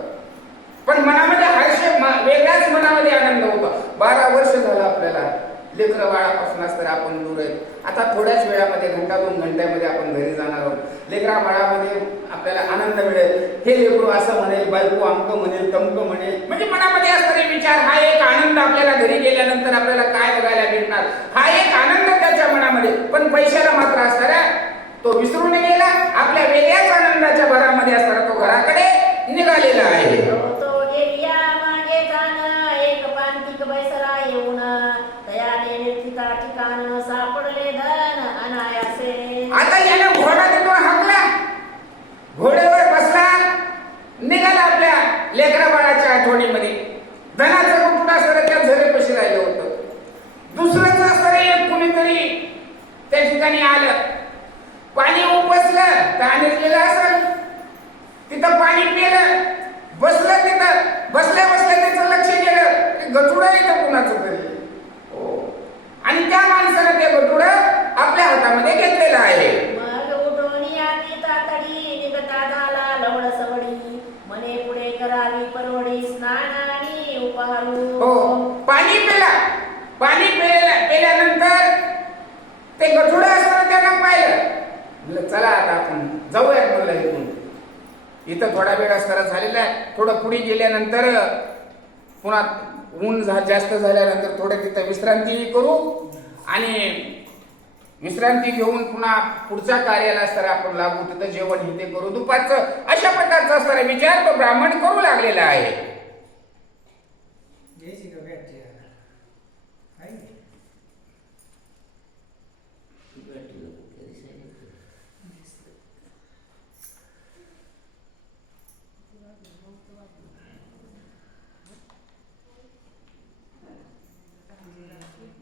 पण मनामध्ये हर्ष, वेगळ्याच मनामध्ये आनंद होता. 12 वर्ष झालं आपल्याला लेकरं बाळापासून असताना आपण दूर आहे. आता थोड्याच वेळामध्ये 1-2 घंट्यामध्ये आपण घरी जाणार आहोत. लेकरा बाळामध्ये आपल्याला आनंद मिळेल. हे लेकरू असं म्हणेल, बायको अंक म्हणेल, तमक म्हणेल, म्हणजे मनामध्ये असणारे विचार, हा एक आनंद आपल्याला घरी गेल्यानंतर आपल्याला काय बघायला भेटणार, हा एक आनंद त्याच्या मनामध्ये. पण पैशाला मात्र असणारा तो विसरून गेला. आपल्या वेगळ्याच आनंदाच्या भरामध्ये असताना तो घराकडे निघालेला आहे. तो गेलिया मागे जाण, एक पांतिक बैसरा येऊन, तयाने निर्थिता ठिकाण सापडले धन अनायासे. आता याने घोडा तिथून हाकला, घोड्यावर बसला, निघाला आपल्या लेकरा बाळाच्या आठवणीमध्ये. धनाचं गुटुड असताना त्या झरेपाशी राहिलं होतं. दुसरंच असताना एक कुणीतरी त्या ठिकाणी आलं. पाणी उपसलं तर आणलेलं असेल, तिथं पाणी पिलं, बसलं तिथं, बसल्या बसल्या त्याचं लक्ष गेलं की गठुडं येतं कुणाचं तरी. हो, आणि त्या माणसानं ते गठुडं आपल्या हातामध्ये घेतलेलं आहे. मग उठून आली तातडी निघता झाला लवड सवडी, मने पुढे करावी परवडी स्नान आणि उपहारू. हो, पाणी पिला, पाणी पेल्यानंतर ते गठुडं असताना त्यांना पाहिलं. म्हणलं चला आता आपण जाऊयात म्हणलं इथून. इथं थोडा वेळ असताना झालेला आहे. थोडं पुढे गेल्यानंतर पुन्हा ऊन जास्त झाल्यानंतर थोडं तिथं विश्रांती करू आणि विश्रांती घेऊन पुन्हा पुढच्या कार्याला असताना आपण लागू, तिथं जेवण हे ते करू दुपारचं. अशा प्रकारचा असताना विचार तो ब्राह्मण करू लागलेला आहे.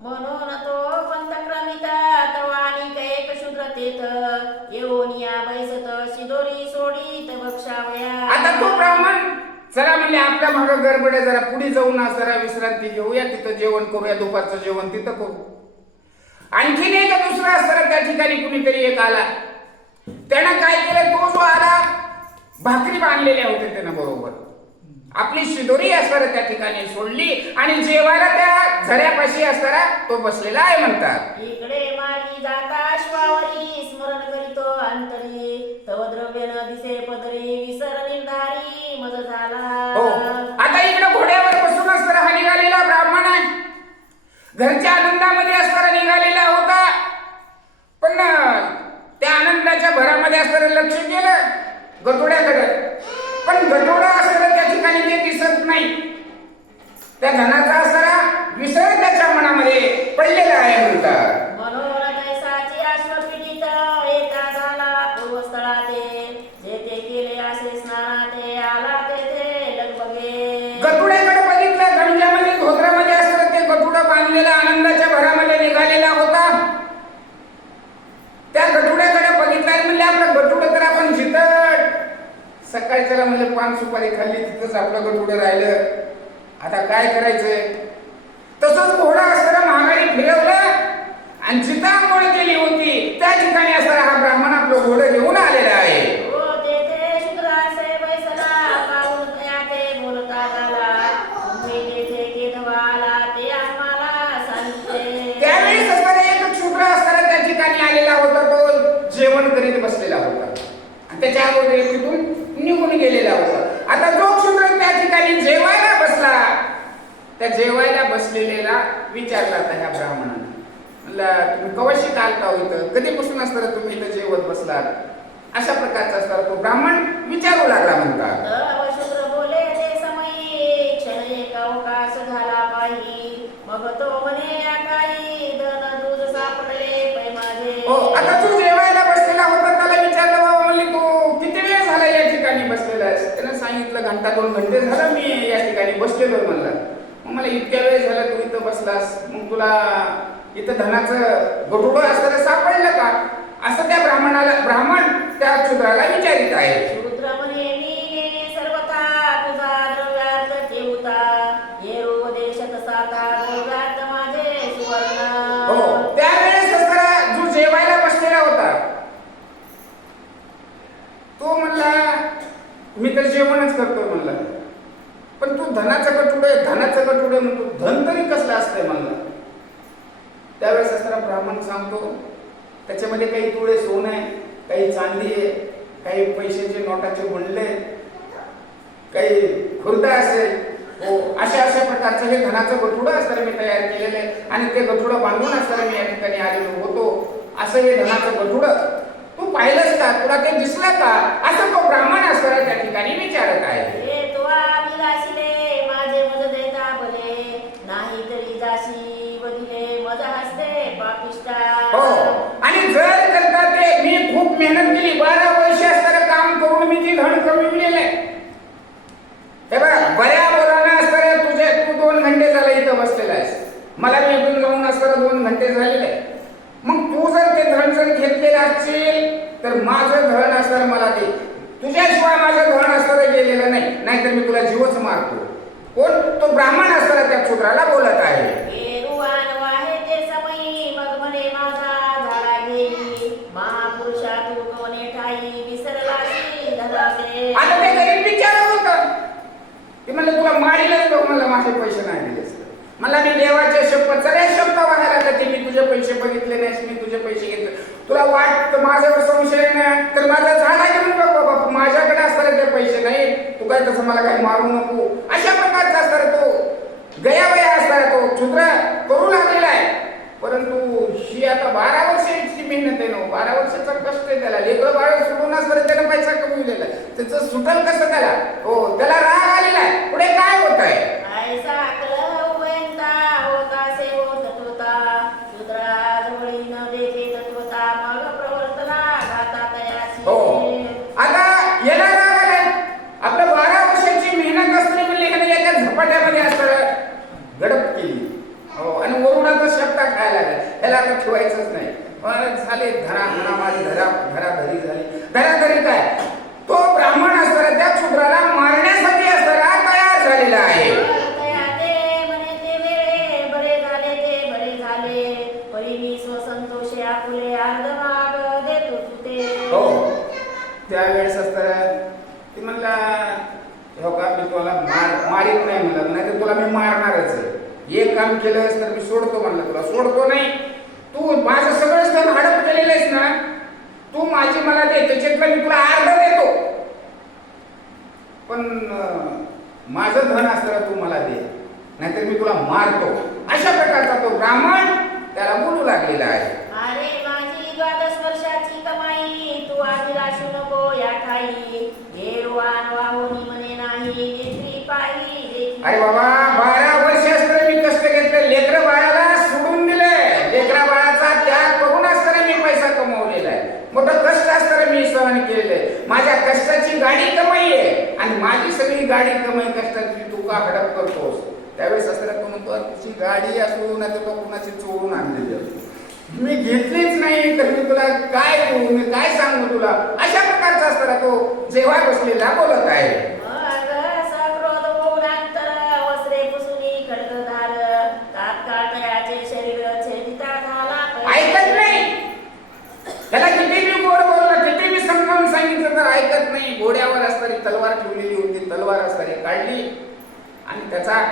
म्हणून तो पंथक्रमिता तवानी कैक शूद्र तेथ येऊन या बैसत शिदोरी सोडीत बक्षावया. आता तो ब्राह्मण चला म्हणले आपल्या मागं गडबड आहे, जरा पुढे जाऊन ना जरा विश्रांती घेऊया, तिथं जेवण करूया, दुपारचं जेवण तिथं करू. आणखीन एक दुसरा असताना त्या ठिकाणी कुणीतरी एक आला. त्यानं काय केलं, तो जो आला भाकरी बांधलेल्या होते त्यानं बरोबर, आपली शिदोरी असताना त्या ठिकाणी सोडली आणि जेवायला त्या झऱ्यापाशी असताना तो बसलेला आहे म्हणतात. इकडे मार्गी जाता अश्वावरी स्मरण करीतो अंतरी, तव द्रव्य न दिसे पदरी विसर निर्धारी मज झाला. हो, आता इकडे घोड्यावर बसून असताना हा निघालेला ब्राह्मण आहे. घरच्या आनंदामध्ये असताना निघालेला होता, पण त्या आनंदाच्या भरामध्ये असताना लक्ष गेलं गठोड्याकडे. पण गठोडा असताना त्या ठिकाणी ते दिसत नाही. त्या धनाचा असताना विसर त्याच्या मनामध्ये पडलेला आहे म्हणतात. म्हणून तैसाची अश्वपीडित एका झाला पूर्वस्थळाते, जेथे केले असे स्नानाते आला तेथे लगबगे. गठुड्याकडे बघितलं, गंजामध्ये धोत्रामध्ये असताना ते गठुडं बांधलेला आनंदाच्या भरामध्ये निघालेला होता. त्या गठुड्याकडे बघितलं म्हणले आपलं गठुडं तर आपण जिथं सकाळच्याला म्हणजे पान सुपारी खाल्ली तिथंच आपलं गठुडं राहिलं, आता काय करायचंय. तसंच घोडा असताना महागारी फिरवलं आणि जिथं आंघोळ केली होती त्या ठिकाणी असताना हा ब्राह्मण आपलं घोडं घेऊन आलेला आहे. हो, तेथे शूद्र असे बैसला पाहून त्याते बोलता झाला, तुम्ही तेथे केव्हा आला ते आम्हाला सांगितले. त्यावेळेस असताना एक शूद्र असताना त्या ठिकाणी आलेला होता, तो जेवण करीत बसलेला होता आणि त्याच्या अगोदर तिथून निघून गेलेला होता. आता जो शूद्र त्या ठिकाणी जेवायला बसला, त्या जेवायला बसलेला विचारला त्या ह्या ब्राह्मणाने, म्हणलं तुम्ही कवाशी कालता होतं, कधीपासून असताना तुम्ही इथं जेवत बसलात, अशा प्रकारचा असताना तो ब्राह्मण विचारू लागला म्हणतात. तव शूद्र बोले ते समयी क्षण एक अवकाश झाला पाही, मग तो म्हणे काही धन दूध सापडले पै माझे. हो, आता तू जेवायला बसलेला होता, त्याला विचारलं बाबा म्हणले तू किती वेळ झाला या ठिकाणी बसलेला आहेस. त्यानं सांगितलं घंटा 2 घंटे झालं मी या ठिकाणी बसलेलो म्हणलं. मग मला इतक्या वेळ झाला तू इथं बसलास, मग तुला इथं धनाचं गठुडं असताना सापडलं का, असं त्या ब्राह्मण त्या शूद्राला विचारित आहे. शूद्र म्हणे मी नेणे सर्वथा तुझा द्रव्यार्थ ठेवता, ये उपदेशत साता द्रव्यार्थ माझे सुवर्ण. हो, त्यावेळेस असताना जो जेवायला बसलेला होता तो म्हणला मी तर जेवणच करतोय म्हणला, पण तू धनाचं गठुडे म्हणतो, धन तरी कसलं असतंय म्हणला. त्यावेळेस असताना ब्राह्मण सांगतो त्याच्यामध्ये काही तुळे सोनं आहे, काही चांदी आहे, काही पैशाचे नोटाचे बंडले, काही खुर्दा असेल. हो, अशा प्रकारचं हे धनाचं गठुडं असताना मी तयार केलेलं आहे आणि ते गठुडं बांधून असताना मी या ठिकाणी आलेलो होतो. असं हे धनाचं गठुडं तू पाहिलंस का, तुला ते दिसलं का, असं तो ब्राह्मण असताना त्या ठिकाणी विचारत आहे. माझे मज देता भले, नाही तरी जाशी बदिले मज हसते पापिष्टा. हो, आणि जर करता ते मी खूप मेहनत केली, 12 वर्ष असताना काम करून मी ती धन कमविलेलं आहे. हे बघा, बऱ्या बोलानं असताना तू 2 घंटे झाले इथं बसलेला आहेस, मला मी इथून जाऊन असताना 2 घंटे झालेले आहे. मग तू जर ते धन जर घेतलेलं असशील तर माझं धन असतं मला दे. तुझ्याशिवाय माझं धन असतं गेलेलं नाही, नाहीतर मी तुला जीवच मारतो. कोण? तो ब्राह्मण असताना त्या शूद्राला बोलत आहे. गेरुवान वाहे ते समयी मग म्हणे माझा झाला गेली. महापुरुषा तू कोणे ठाई विसरलासी धनाचे. आता ते गरीब विचारत होतं. ते म्हणलं तुला मारीलच बघ, म्हणलं माझे पैसे नाही दिलेस. मला मी देवाच्या शपथ सगळ्या शब्द व्हायला लागले, मी तुझे पैसे बघितले नाहीस, मी तुझे पैसे घेतले. तुला वाटतं माझ्यावर संशय नाही तर माझा झाला घेऊन बघ बाबा, माझ्याकडे असताना ते पैसे नाही, तू काय तसं मला काही मारू नको. अशा प्रकारचा असताना तो गयावया असताना तो क्षुद्र करू लागलेला आहे. परंतु ही आता 12 वर्षाची मेहनत आहे ना, 12 वर्षाचा कष्ट आहे त्याला. लेकरं बाळ सोडून असताना त्याला पैसा कमविलेला आहे, त्याचं सुटल कसं त्याला? हो, त्याला राग आलेला आहे. पुढे काय होत आहे? ऐसा अकल उभयंता होतासे होत होता. शूद्रा जवळी न देते तत्वता मग प्रवर्तना घाता तयासी. हो, आता याला राग आलाय. आपलं 12 वर्षाची मेहनत असली म्हणली की याच्या झपाट्यामध्ये असं गडप केली. हो, आणि वरुणाचा शब्द खायला लागला. ह्याला आता ठेवायचंच नाही. झाले धरा धरा माझी धराधरी झाली. धराधरी काय? तो ब्राह्मण असताना त्या शूद्राला मारण्यासाठी असताना तयार झालेला आहे. तयाते म्हणे ते वेळे बरे झाले ते बरे झाले. परी मी स्वसंतोषे आपुले अर्धभाग देतो तुते. हो, त्यावेळेस असताना ती म्हणला हो का मी तुला मारीत नाही म्हणलं, नाही तर तुला मी मारणारच आहे. एक काम केलंस तर मी सोडतो म्हणलं, तुला सोडतो नाही. तू माझं सगळं धन हडप केलेलं आहेस ना, तू माझी मला दे, त्याच्यातलं मी तुला अर्ध देतो. पण माझं धन असताना तू मला दे, नाहीतर मी तुला मारतो. अशा प्रकारचा तो ब्राह्मण त्याला बोलू लागलेला आहे. अरे माझी 12 वर्षाची कमाई तू आधी राशू नको या ठाई. गेरुवान वाहुनी म्हणे नाही नेत्री पाही देखी. अरे बाबा, 12 वर्ष असताना मी कष्ट घेतले, लेकरं बाळाला सोडून दिले, लेकरा बाळाचा त्याग करून असताना मी पैसा कमवलेला आहे. मोठं कष्ट असताना मी सहन केलेलं आहे. माझ्या कष्टाची गाडी कमाई आहे, आणि माझी सगळी गाडी कमाई कष्टाची तू का हडप करतोस? त्यावेळेस असताना तू म्हणतो तुझी गाडी असू नाही तर कोणाची चोरून आणलेली असू, मी घेतलीच नाही तर मी तुला काय देऊ, मी काय सांगू तुला? अशा प्रकारचा असताना तो जेव्हा बसलेला बोलत आहे. मग सक्रोध होऊनंतर वस्त्रे पुसुनी खड्गधार. तात्काळ तयाचे शरीर छेदिता झाला. ऐकत नाही. त्याला किती मी गोड बोलला, किती मी समजावून सांगितलं तर ऐकत नाही. घोड्यावर असताना तलवार ठेवलेली होती, तलवार असताना काढली आणि त्याचा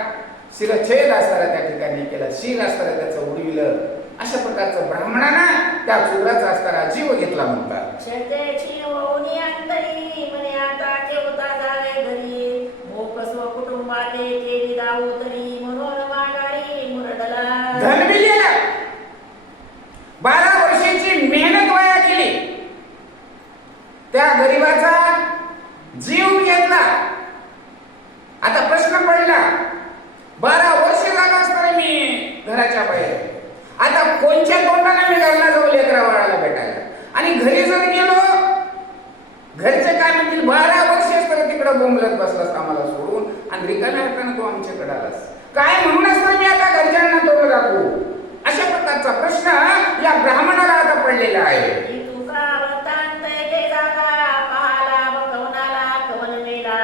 शिरच्छेद असताना त्या ठिकाणी केला, शिर असताना त्याचं उडविलं. अशा प्रकारचं ब्राह्मणानं त्या शूद्राचा असताना जीव घेतला म्हणतात. क्षतेची होऊनी अंतरी म्हणे आता केवता जावे घरी. मोक स्व कुटुंबाते केली दाऊ तरी म्हणून माघारी मुरडला. धन बी गेलं, 12 वर्षाची मेहनत वाया गेली, त्या गरीबाचा जीव घेतला. आता प्रश्न पडला, 12 वर्ष झालं असताना मी घराच्या बाहेर, आता कोणत्या तोंडाने मी घरला जाऊ लेकरा बाळाला भेटायला? आणि घरी जर गेलो, घरचे काय म्हणतील? 12 वर्ष असताना तिकडं बोंबलत बसलास आम्हाला सोडून, आणि रिकाम्या हाताने तू आमच्याकडे आलास काय? म्हणूनच तर मी आता घरच्यांना तोंड दाखवू. अशा प्रकारचा प्रश्न या ब्राह्मणाला आता पडलेला आहे. तुका वृत्तांत ते जाता पाहाला कवनाला कवन मेला.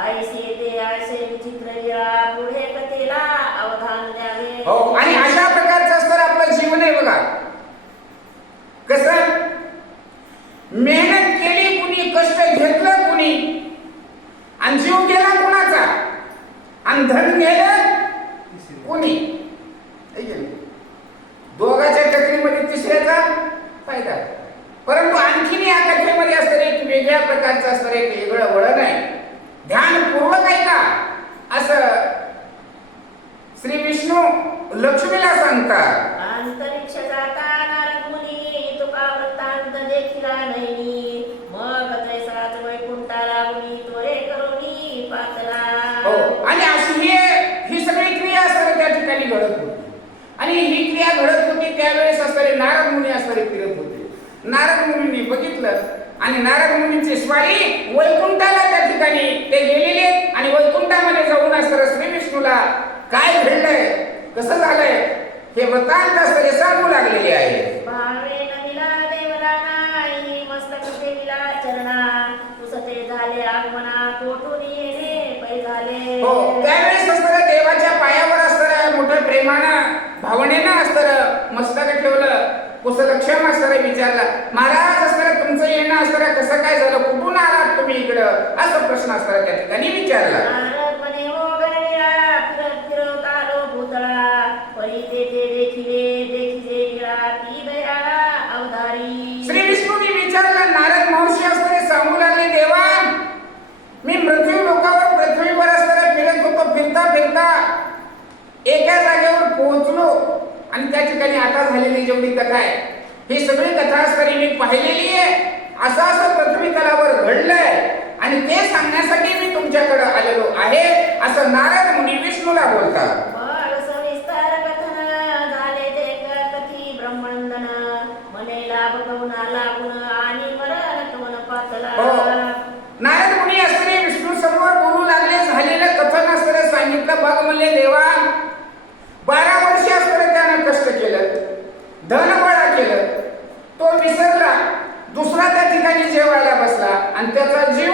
आयसे ते आयसे विचित्र लीला पुढे कथेला अवधान द्यावे. हो, आणि अशा प्रकारचं असतं आपलं जीवन आहे बघा. कसं मेहनत केली कुणी, कष्ट घेतलं कुणी, आणि जीव गेला कुणाचा, आणि धन गेलं कुणी. दोघांच्या कथेमध्ये तिसऱ्याचा फायदा, परंतु आणखीन या कथेमध्ये असतं एक वेगळ्या प्रकारचं असतं, एक वेगळं वळण आहे. ध्यानपूर्वक आहे का असं श्री विष्णू लक्ष्मीला सांगतात. अंतरिक्ष जाता नारद मुनी तुका वृत्तांत देखिला नाही. मग त्रैसाच वैकुंठाला मुनी त्वरे करुणी पातला. हो, आणि अशी ही सगळी क्रिया असताना त्या ठिकाणी घडत होती, आणि ही क्रिया घडत होती त्यावेळेस असणारे नारद मुनी असणारे फिरत होते. नारद मुनींनी बघितलं, आणि नारद मुनींची स्वारी वैकुंठाला त्या ठिकाणी ते गेलेले, आणि वैकुंठामध्ये जाऊन असणाऱ्या श्री विष्णूला काय घडलंय, कसं झालंय हे वृत्तांत असणारे सांगू लागलेले आहे. भावे नमिला देवला नाही मस्तक हो, त्यावेळेस असतं देवाच्या पायावर असतं मोठ्या प्रेमानं भावनेनं असतं मस्तक ठेवलं, कुशलक्षेम असतं विचारला. महाराज असतं तुमचं येणं असतं कसं काय झालं, कुठून आलात तुम्ही इकडं, असा प्रश्न असतं त्या ठिकाणी विचारला. नारद म्हणे हो गणवीरा, फिरत फिरत आलो भूतळा, परी तेथे देखिले गिळा, ती दयाळा अवतारी. श्री विष्णूने विचारलं. नारद महर्षी असतं सांगू लागले, देवा मी पृथ्वी लोकावर पृथ्वीवर असताना फिरत होतो, फिरता फिरता एका जागेवर पोहोचलो आणि त्या ठिकाणी आता झालेली जेवढी कथा आहे ही सगळी कथा असताना मी पाहिलेली आहे. असं असं पृथ्वी तलावर घडलंय आणि ते सांगण्यासाठी मी तुमच्याकडे आलेलो आहे, असं नारद मुनी विष्णूला बोलतात. बळ सविस्तार कथन झाले ते कथी ब्रह्मनंदन, मने लाभ कवना लागून आणि मरण कवन पातला. नारद मुनी असताना विष्णू समोर बोलू लागले. झालेलं कथन असताना सांगितलं. बघ म्हणले देवा, 12 वर्ष असताना त्यानं कष्ट केलं, धन गोळा केलं, तो विसरला, दुसरा त्या ठिकाणी जेवायला बसला आणि त्याचा जीव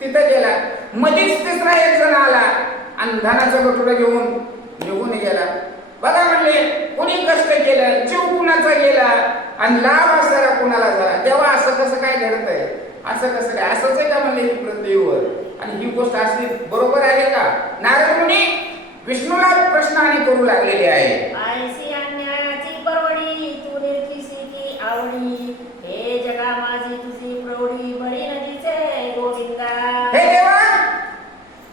तिथे गेला. मध्येच तिसरा एक जण आला आणि धनाचं गठुडं घेऊन निघून गेला. बघा म्हणले कोणी कष्ट केलं, जीव कुणाचा गेला आणि लाभ असणारा कुणाला झाला. तेव्हा असं कसं काय घडतंय, असं कसं काय, असंच आहे का म्हणले पृथ्वीवर, आणि ही गोष्ट असली बरोबर आहे का. नारद मुनी विष्णूला प्रश्न आणि करू लागलेले आहे. आयसी अन्यायाची परवडी, तू निर्किसी की आवडी, हे जगा माझी तुझी प्रौढी, बळी नदीचे गोविंदा. हे देवा,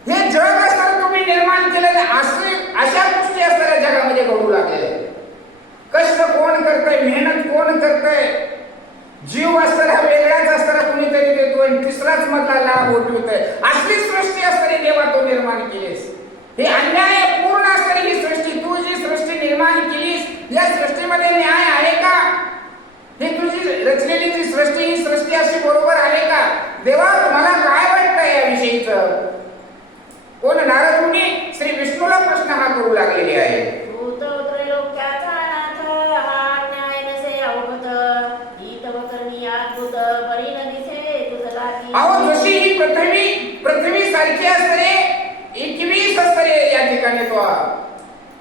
हे जग असताना तुम्ही निर्माण केलेले अशा गोष्टी असणाऱ्या जगामध्ये घडू लागलेले. कष्ट कोण करतंय, मेहनत कोण करतंय, जीव असताना वेगळाच असताना कुणीतरी देतोय आणि तिसराच मधला लाभ होतोय. असली सृष्टी असताना देवा तो निर्माण केलीस. हे अन्याय पूर्ण असणारी ही सृष्टी, तू जी सृष्टी निर्माण केलीस या सृष्टीमध्ये न्याय आहे का. ही तुझी रचलेली जी सृष्टी, ही सृष्टी अशी बरोबर आहे का. देवा तुम्हाला काय वाटतं याविषयीचं. कोण नारद मुनी श्री विष्णूला प्रश्न हा करू लागलेले आहे. तू तो त्रैलोक्याचा नाथ, हा न्याय नसे अवगत, ही तव करणी अद्भुत, बळी नदीचे तुझ लागी. अहो जशी ही पृथ्वी सारखी असते, 21 असते या ठिकाणी तो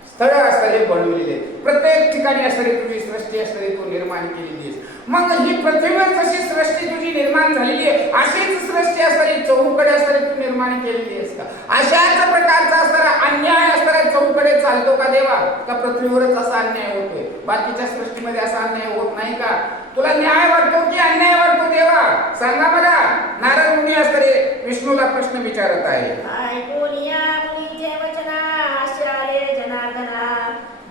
स्थळ असते बनवलेले, प्रत्येक ठिकाणी असते तुझी सृष्टी असते तू निर्माण केलेली. मग ही पृथ्वीवर जशी सृष्टी तुझी निर्माण झालेली आहे अशीच सृष्टी असते चौकडे असते तू निर्माण केलेली आहेस का. अशाच प्रकारचा असणारा अन्याय असणारा चौकडे चालतो का देवा, का पृथ्वीवरच असा अन्याय होतोय, बाकीच्या सृष्टीमध्ये असा अन्याय होत नाही का. तुला न्याय वाटतो की अन्याय वाटतो देवा, सांगा मला. नारद मुनी असणारे विष्णूला प्रश्न विचारत आहे. ऐकून या मुनीचे वचना, हास्याले जनार्दना,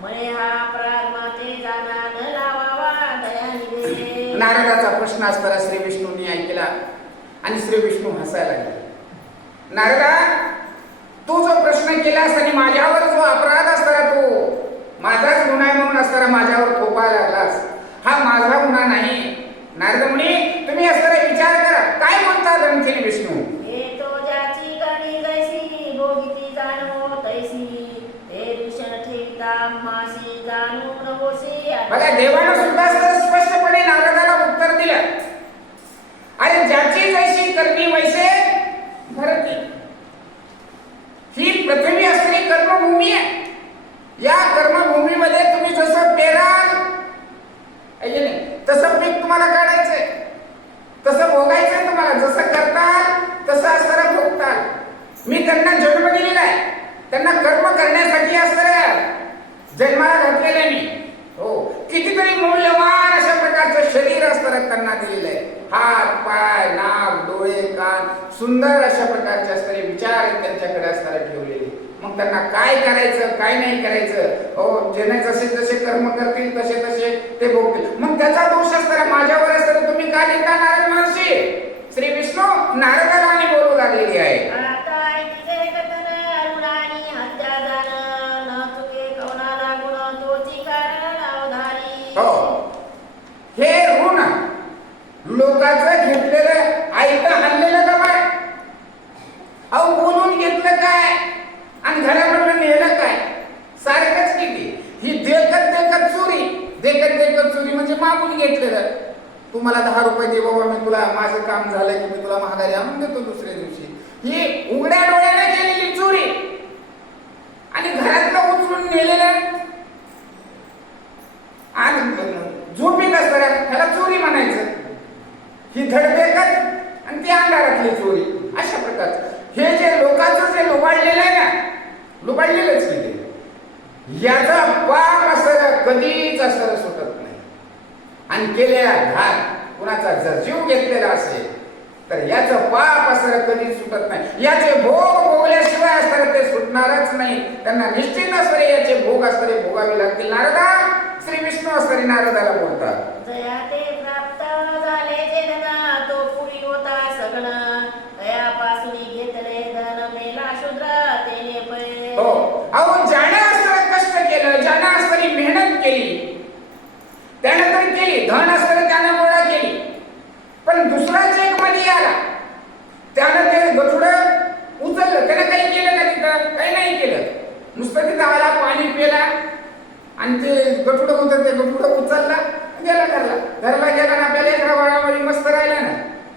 मळे हा प्राण माते जाना, न लावावा दयानिधे. नारदाचा प्रश्न असताना श्री विष्णूंनी ऐकला आणि श्री विष्णू हसायला लागले. नारदा, तू जो प्रश्न केलास आणि माझ्यावर जो अपराध असताना तू माझाच गुन्हा आहे म्हणून असताना माझ्यावर थोपायला लागलास, हा माझा गुन्हा नाही. नारद मुनी तुम्ही असताना विचार करा, काय म्हणतात आणखी विष्णू. हे तो ज्याची करणी जैसी, भोगिती जाणो तैसी, ते दूषण ठेविता मासी, जाणू न होसी. बघा देवानं सुद्धा स्पष्टपणे नारदाला उत्तर दिलं. अरे ज्याची जैसी करणी वैसे भरती. ही पृथ्वी असलेली कर्मभूमी आहे. या कर्मभूमीमध्ये तुम्ही जसं पेराल तसं पीक तुम्हाला काढायचंय, तसं भोगायचंय तुम्हाला. जसं करताल तसं असताना भोगताल. मी त्यांना जन्म दिलेला आहे, त्यांना कर्म करण्यासाठी असताना जन्माला घातलेलं आहे मी. हो, कितीतरी मूल्यवान अशा प्रकारचं शरीर असताना त्यांना दिलेलं आहे. हात, पाय, नाक, डोळे, कान, सुंदर अशा प्रकारचे असणारे विचार त्यांच्याकडे असताना ठेवलेले. मग त्यांना काय करायचं काय नाही करायचं, हो ज्याने जसे जसे कर्म करतील तसे तसे ते भोगतील. मग त्याचा दोष असताना माझ्यावर असताना तुम्ही काय लिहिता नारद महर्षी. श्री विष्णू नारदाला आणि बोलू लागलेली आहे. आता ऐकिले कथन अरुणानी हत्या जाण, न चुके कवनाला गुण, तोची कारण अवधारी. हो, हे ऋण लोकांचं घेतलेलं आईचं आणलेलं का बाय. अहो बोलून घेतलं काय आणि घराकडून नेलं काय, सारखंच किती. ही देखत देखत चोरी, देखत देखत चोरी म्हणजे मागून घेतलेलं. तू मला 10 रुपये दे बाबा, मी तुला माझं काम झालं की मी तुला महागारी आणून देतो दुसऱ्या दिवशी. ही उघड्या डोळ्याने केलेली चोरी आणि घरातलं उचलून नेलेलं आणि झोपीत असताना ह्याला चोरी म्हणायचं. ही धडधकत आणि ती अंधारातली चोरी. अशा प्रकारचं हे जे लोकांचं जे लुबाडलेलं आहे ना, लुबाडलेलंच की ते, याचा पाप असं कधीच असं सुटत नाही. आणि केलेला घात कुणाचा जर जीव घेतलेला असेल तर याचं पाप असं कधीच सुटत नाही. याचे भोग भोगल्याशिवाय असतात ते सुटणारच नाही. त्यांना निश्चित असणारे याचे भोग असणारे भोगावे लागतील. नारदा श्री विष्णू असणारे नारदाला बोलतात, जया ते प्राप्त झाले जे धन तो पुरी होता सगळ, दयापासून घेतले धन मेला शूद्र तेने पै. हो, अहो ज्याने असणारं कष्ट केलं, ज्याने असणारी मेहनत केली त्यानं तर केली, धन असणारं त्यानं गोळा केली, पण दुसरा चेक मध्ये आला त्यानं ते गठुडं उचललं. त्यानं काही केलं का तिथं? काही नाही केलं. नुसतं तिथं आला, पाणी पिला आणि ते गठुडं होतं ते गठुडं उचलला गेला घरला. घरला गेला ना, आपल्याला एका वाळामध्ये मस्त राहिला ना,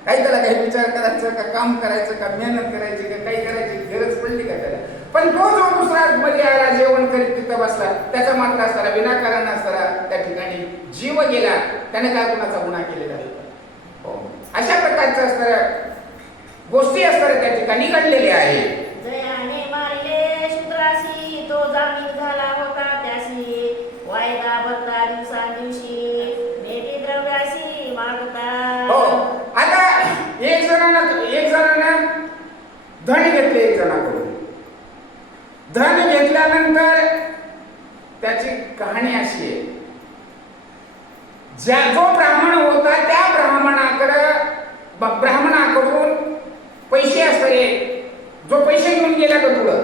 काही त्याला काही विचार करायचं का, काम करायचं का, मेहनत करायची का, काही करायची गरज पडली का त्याला. पण तो जो दुसरा मध्ये आला, जेवण करीत तिथं बसला, त्याचा मात्र असताना विनाकारण असताना त्या ठिकाणी जीव गेला. त्याने काय कुणाचा गुन्हा केलेला आहे? अशा प्रकारच्या असणाऱ्या गोष्टी असणाऱ्या त्या ठिकाणी घडलेल्या आहे. जयाने मारले शूद्रासी तो जामीन झाला होता त्यासी, वायदा भरता दिवसा दिवशी भेटी द्रव्यासी मागता. हो, आता एक जणांना धन घेतले, एक जणाकडून धन घेतल्यानंतर त्याची कहाणी अशी आहे, जो ब्राह्मण होता त्या ब्राह्मणाकडून पैसे असते, जो पैसे घेऊन गेला गठुडं,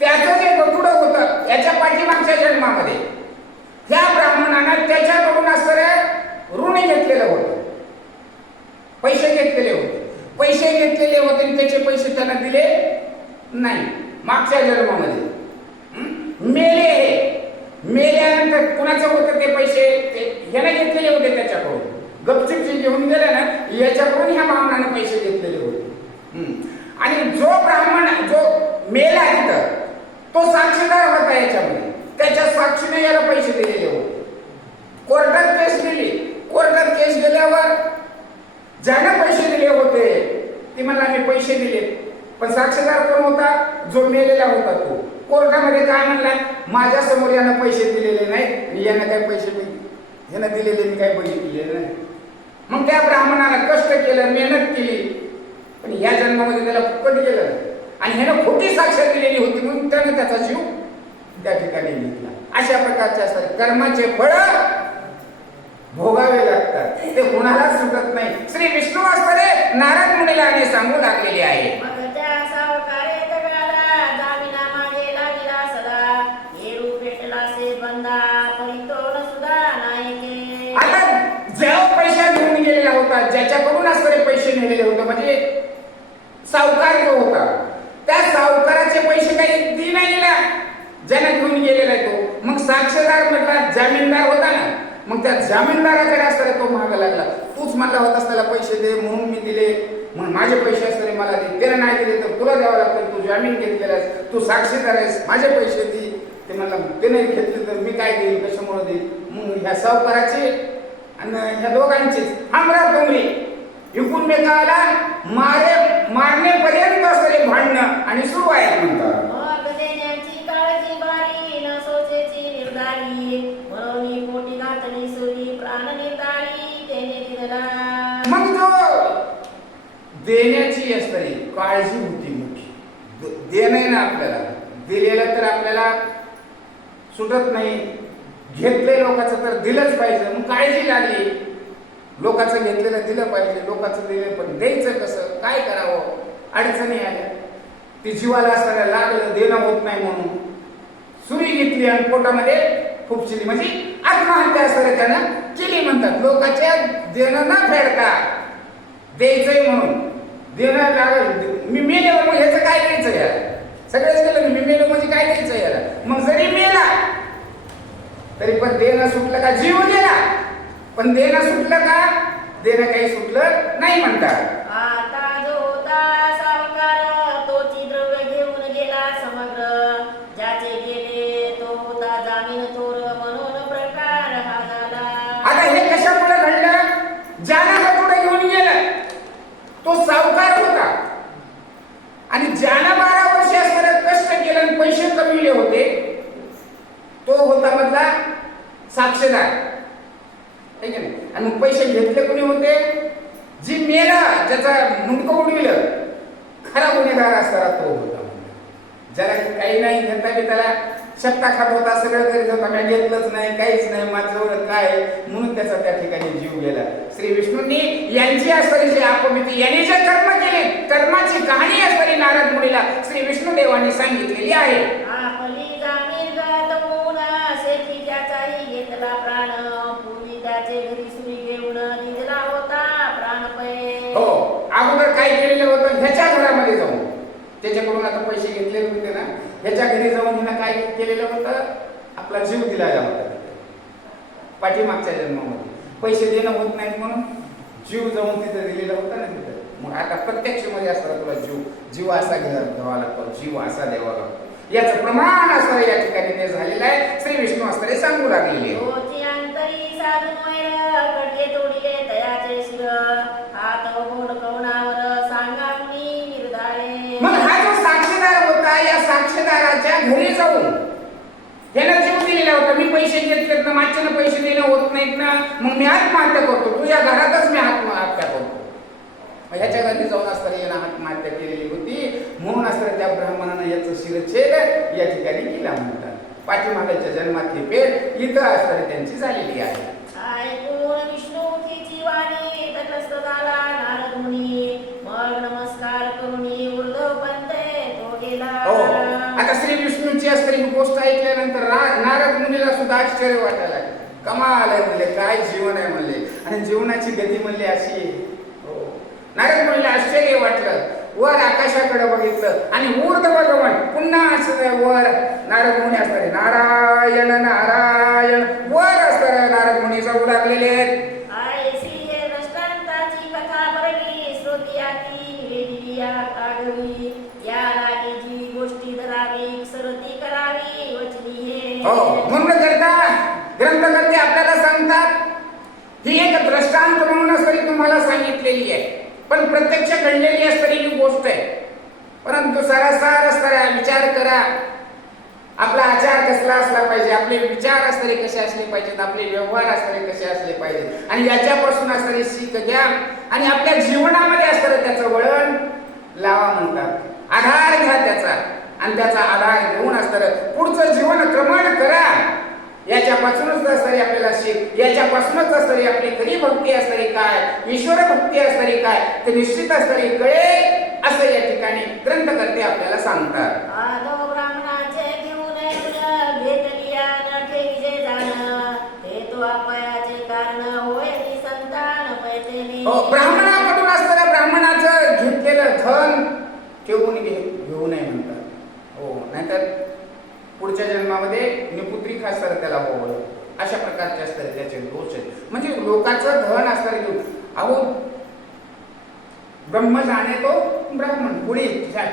त्याचं जे गठुडं होतं याच्या पाठीमागच्या जन्मामध्ये त्या ब्राह्मणानं त्याच्याकडून असणारं ऋण घेतलेलं होतं, पैसे घेतलेले होते. पैसे घेतलेले होते आणि त्याचे पैसे त्यांना दिले नाही मागच्या जन्मामध्ये. मेले, हे मेल्यानंतर कुणाचं होतं ते पैसे? ह्याने घेतलेले होते त्याच्याकडून, गपचिप जे घेऊन गेले ना याच्याकडून ह्या ब्राह्मणाने पैसे घेतलेले होते. आणि जो ब्राह्मण जो मेला तिथं तो साक्षीदार होता याच्यामध्ये, त्याच्या साक्षीने याला पैसे दिलेले होते. कोर्टात केस दिली, कोर्टात केस गेल्यावर ज्याने पैसे दिले होते ते म्हणला मी पैसे दिले, पण साक्षीदार कोण होता? जो मेलेला होता तो. कोर्टामध्ये काय म्हणला? माझ्या समोर यानं पैसे दिलेले नाहीत आणि यानं काय पैसे ह्यानं दिलेले मी काय बघितलेले नाही. मग त्या ब्राह्मणाला कष्ट केलं, मेहनत केली, पण या जन्मामध्ये त्याला फुकट गेलं आणि ह्यानं खोटी साक्ष दिलेली होती म्हणून त्याने त्याचा जीव त्या ठिकाणी घेतला. अशा प्रकारचे असतात कर्माचे फळ भोगावे लागतात, ते कुणालाच सुटत नाही. श्री विष्णू असणारे नारद मुनीला सांगू लागलेले आहे. मग त्या सावकारे दगडाला जामिना मागे लागला सदा, येरू पेटला से बंदा परितोन सुद्धा नाही के. आता जेव्हा पैसा घेऊन गेलेला होता, ज्याच्याकडून असणारे पैसे नेलेले होते, म्हणजे सावकार जो होता त्या सावकाराचे पैसे काही दी नाही गेला ज्याने घेऊन गेलेला आहे तो. मग साक्षीदार म्हटला, जामीनदार होता ना, मग त्या जामीनदाराकडे असताना तो मागा लागला, तूच म्हणला होतास त्याला पैसे दे म्हणून मी दिले, मग माझे पैसे असताना मला दे, त्याला नाही दिले तर तुला द्यावं लागतं, तू जामीन घेतलेलास, तू साक्षीदार आहेस, माझे पैसे दे. ते म्हणला ते नाही घेतले तर मी काय देईन, कशामुळे देईन? मग ह्या सावकाराचे आणि ह्या दोघांचीच हमरा तुमरी एकूणमेकाला मारण्यापर्यंत असणारे भांडणं आणि सुरू आहे म्हणतात. मग देण्याची काळजी बारी न सोचेची निर्धारी, म्हणून पोटी घातली सुरी प्राण निर्धारी त्याने दिला. मग जो देण्याची असणारी काळजी होती मोठी, देणं ना आपल्याला दिलेलं तर आपल्याला सुटत नाही, घेतले लोकांचं तर दिलंच पाहिजे. मग काळजी लागली, लोकांचं घेतलेलं दिलं पाहिजे, लोकांचं दिलं, पण द्यायचं कसं, काय करावं, अडचणी आल्या. ती जीवाला असताना लागलं, देणं होत नाही म्हणून सुरी घेतली आणि पोटामध्ये फुपशिली, म्हणजे आत्महत्या असणारे त्यानं केली म्हणतात. लोकांच्या देणं न फेडता द्यायचंय म्हणून देणं लागल. मी मेलो मग ह्याचं काय द्यायचं याला? सगळेच केलं, मी मेलो म्हणजे काय द्यायचं याला? मग जरी मेला तरी पण देणं सुटलं का? जीव गेला पण देणं सुटलं का? देणं काही सुटलं नाही म्हणतात. आता जो होता ज्यानं पुढे घेऊन गेलं तो सावकार होता आणि ज्यानं 12 वर्ष असताना कष्ट केलं आणि पैसे कमविले होते तो होता मधला साक्षीदार, आहे की नाही? आणि मग पैसे घेतले कोणी होते? जी मेला, ज्याचा मुंडकं उडविलं, खरा गुन्हेगार असताना तो होता. ज्याला काही नाही घेता की त्याला शक्ता खात होता, सगळं करीत होता, काय घेतलंच नाही, काहीच नाही, माझं काय म्हणून त्याचा त्या ठिकाणी जीव गेला. श्री विष्णूंनी यांची असणारी जी अपमिती, यांनी जे कर्म केले, कर्माची कहाणी असणारी नारद मुनीला श्री विष्णू देवांनी सांगितलेली आहे. आपली जामीन गतवून शेती त्याचाही घेतला प्राण, पूर्वी त्याचे घरी सुरी घेऊन निघला होता प्राणपय. हो, अगोदर काय केलेलं होतं? ह्याच्या घरामध्ये जाऊन, त्याच्याकडून आता पैसे घेतलेले होते ना, ह्याच्या घरी जाऊन हिनं काय केलेलं होतं? आपला जीव दिलेला होता. पाठीमागच्या जन्मामध्ये पैसे देणं होत नाहीत म्हणून जीव जाऊन तिथं दिलेला होता ना तिथं. मग आता प्रत्यक्ष मध्ये असताना तुला जीव असा घ्यावा लागतो, जीव असा द्यावा लागतो. याचं प्रमाण असं या ठिकाणी ते झालेलं आहे. श्री विष्णू असणारे सांगू लागलेले. होती अंतरी साधून वैर, कडके तोडिले तयाचे शिर, हात बोट कवनावर सांगा कुणी निर्धारे. मग हा जो साक्षीदार होता, या साक्षीदाराच्या घरी जाऊन त्यानं जीव दिलेला होता. मी पैसे घेतलेत ना, माझ्यानं पैसे देणं होत नाहीत ना, मग मी आत्महत्या करतो, तुझ्या घरातच मी आत्महत्या करतो. ह्याच्या घरी जाऊन असताना यानं आत्महत्या केलेली होती. म्हणून असताना त्या ब्राह्मणानं याचं शिरच्छेद या ठिकाणी केला म्हणतात. पाठीमागाच्या जन्मातली पेट इथं असताना त्यांची झालेली आहे. ऐकून विष्णूची वाणी तटस्थ झाला नारद मुनी, मग नमस्कार करुणी ऊर्ध्व पंथे तो गेला. हो, आता श्री विष्णूची असणारी ही गोष्ट ऐकल्यानंतर नारद मुनीला सुद्धा आश्चर्य वाटायला लागले. कमाल आहे म्हणले, काय जीवन आहे म्हणले, आणि जीवनाची गती म्हणले अशी आहे. नारद मुनीला आश्चर्य वाटलं. वर आकाशाकडे बघितलं आणि ऊर्ध्व गमन पुन्हा असं वर नारद मुनी असणारे नारायण नारायण वर असणारे नारद मुनी जाऊ लागलेले आहेत. दृष्टांताची कथा बरली श्रोतियाती वेदिली आगवी, या लागी जी गोष्टी धरावी सरती करावी वचली हे. हो, म्हणून ग्रंथकर्ते आपल्याला सांगतात ही एक दृष्टांत म्हणून असणारी तुम्हाला सांगितलेली आहे, पण प्रत्यक्ष घडलेली असणारी ही गोष्ट आहे. परंतु सारासार असणारा विचार करा, आपला आचार कसला असला पाहिजे, आपले विचार असणारे कसे असले पाहिजेत, आपले व्यवहार असणारे कसे असले पाहिजेत, आणि याच्यापासून असणारी शिक घ्या आणि आपल्या जीवनामध्ये असणारं त्याचं वळण लावा म्हणतात. आधार घ्या त्याचा, आणि त्याचा आधार घेऊन असणारं पुढचं जीवन क्रमण करा. याच्यापासूनच असणारी आपल्याला शिक, याच्यापासूनच असणारी आपली खरी भक्ती असणारी काय, ईश्वर भक्ती असणारी काय, ते निश्चित असणारी कळे असं या ठिकाणी ग्रंथकर्ते आपल्याला सांगतात. आदो ब्राह्मणाचे घेऊन घेतली न ठेवीचे जाण, ते तो अपयाचे कारण होय संतान पैतेने. हो, ब्राह्मणाकडून असणाऱ्या ब्राह्मणाचं घेतलेलं धन ठेवून घेऊ नये म्हणतात. हो, नाहीतर पुढच्या जन्मामध्ये निपुत्री खासदार त्याला होवलं, अशा प्रकारचे असतात त्याचे दोष आहेत. म्हणजे लोकांचं धन असणारे घेऊन, अहो ब्रह्म जाणे तो ब्राह्मण, कुणी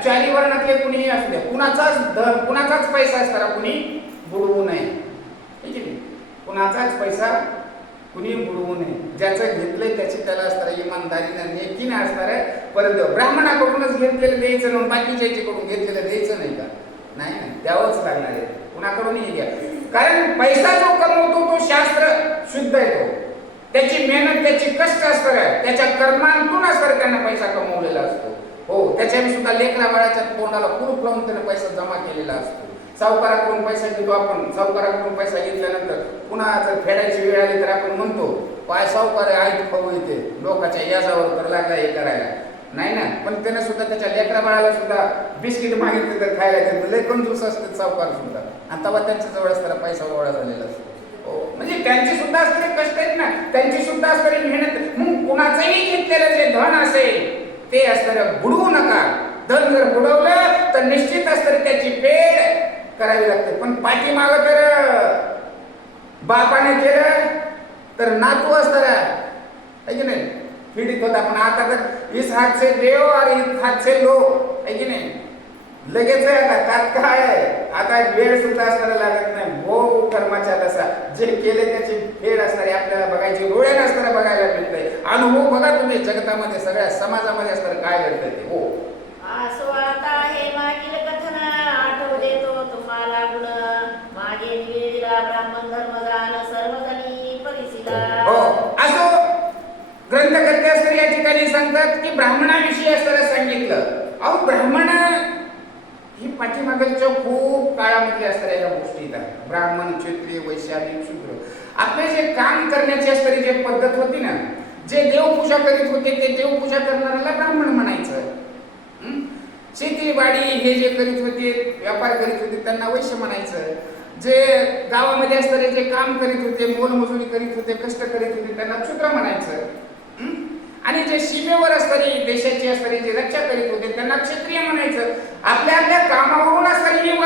चारी वर्णातले कुणीही असू द्या, कुणाचाच धन कुणाचाच पैसा असताना कुणी बुडवू नये, ठीक आहे. कुणाचाच पैसा कुणी बुडवू नये. ज्याचं घेतलंय त्याची त्याला असणार इमानदारीनं नेकीनं असणार आहे. परंतु ब्राह्मणाकडूनच घेतलेलं द्यायचं म्हणून बाकीच्या कडून घेतलेलं द्यायचं नाही का? नाही, द्यावंच लागणार आहे. कुणाकडूनही घ्या, कारण पैसा जो कमवतो तो शास्त्र शुद्ध आहे. तो त्याची मेहनत त्याची कष्ट असणार आहे, त्याच्या कर्मांतून असणार त्यानं पैसा कमवलेला असतो. हो, त्याच्याने सुद्धा लेकरा बाळाच्या तोंडाला कुरूप लावून त्याने पैसा जमा केलेला असतो. सावकाराकडून पैसा घेतो आपण, सावकाराकडून पैसा घेतल्यानंतर पुन्हा जर फेडायची वेळ आली तर आपण म्हणतो पाय सावकार आहेत खाऊ येते, लोकांच्या याजावर तर लागला हे करायला नाही ना. पण त्याने सुद्धा त्याच्या लेकरा बाळाला सुद्धा बिस्किट मागितले तर खायला देतो. लय कंजूस असते सावकार सुद्धा, आणि तेव्हा त्यांच्या जवळ असताना पैसा गोळा झालेला असतो. हो, म्हणजे त्यांची सुद्धा असणारे कष्ट आहेत ना, त्यांची सुद्धा असणारी मेहनत. मग कुणाचंही घेतलेलं जे धन असेल ते असणारं बुडवू नका. धन जर बुडवलं तर निश्चित असणारी त्याची फेड करावी लागते. पण पाठीमाग तर बापाने केलं तर नातू असणार आहे की नाही, पीडित होता. पण आता तर इस हात से देव और इस हात से लो, आहे की नाही. लगेच आहे आता, तात्काळ आहे. आता वेळ सुद्धा असताना लागत नाही. भोग कर्माच्या तसा जे केले त्याची हेड असणारे आपल्याला बघायचे डोळे नसताना बघायला मिळतंय. अनुभव बघा तुम्ही जगतामध्ये सगळ्या समाजामध्ये असताना काय घडतंय ते. हो असो आता हे मागील कथन आठव देतो तुम्हाला गुण मागे निवेदिला ब्राह्मण धर्मदान सर्वजणी परिसिला. हो असो ग्रंथकर्ते असणारे या ठिकाणी सांगतात की ब्राह्मणाविषयी असताना सांगितलं. अहो ब्राह्मण ही पाठीमागच्या खूप काळामध्ये असणाऱ्या या गोष्टी आहेत. ब्राह्मण क्षत्रिय वैश्य आणि शूद्र आपले जे काम करण्याची असणारी जे पद्धत होती ना, जे देवपूजा करीत होते ते देवपूजा करणाऱ्याला ब्राह्मण म्हणायचं. शेतीवाडी हे जे करीत होते व्यापार करीत होते त्यांना वैश्य म्हणायचं. जे गावामध्ये असणारे जे काम करीत होते मोलमजुरी करीत होते कष्ट करीत होते त्यांना क्षुद्र म्हणायचं. आणि जे सीमेवर असणारी देशाची असणारी जे रक्षा करीत होते त्यांना क्षत्रिय म्हणायचं. आपल्या आपल्या कामावरून असणारी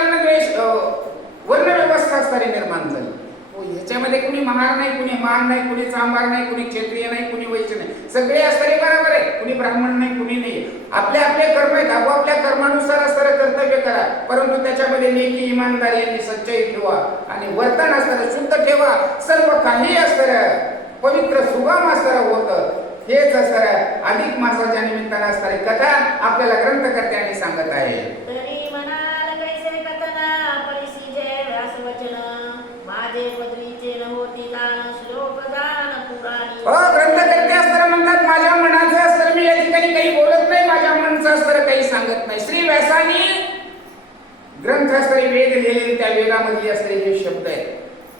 वर्ण व्यवस्था असणारी निर्माण झाली. ह्याच्यामध्ये कुणी महार नाही, कुणी मान नाही, कुणी चांभार नाही, कुणी क्षत्रिय नाही, कुणी वैश्य नाही, सगळे असणारे बरोबर आहे. कुणी ब्राह्मण नाही, कुणी नाही. आपले आपले कर्म आहेत, आपापल्या कर्मानुसार असणारं कर्तव्य करा, परंतु त्याच्यामध्ये नेकी इमानदारी आणि सच्चाई ठेवा आणि वर्तन असणारं शुद्ध ठेवा. सर्व काही असणारं पवित्र सुगम असणारं होतं. हेच असणारं अधिक मासाच्या निमित्तानं असणारी कथा आपल्याला ग्रंथकर्त्यांनी सांगत आहे. तरी म्हणाल कैसे कथन परिसी जय व्यास वचन माझे पदवीचे न होती दान श्लोक दान पुराणी. ग्रंथकर्ते असताना म्हणतात माझ्या मनाचं असतं मी या ठिकाणी काही बोलत नाही, माझ्या मनाचं असतं काही सांगत नाही. श्री व्यासानी ग्रंथ असणारे वेद लिहिलेले त्या वेदामध्ये असणारे जे शब्द आहेत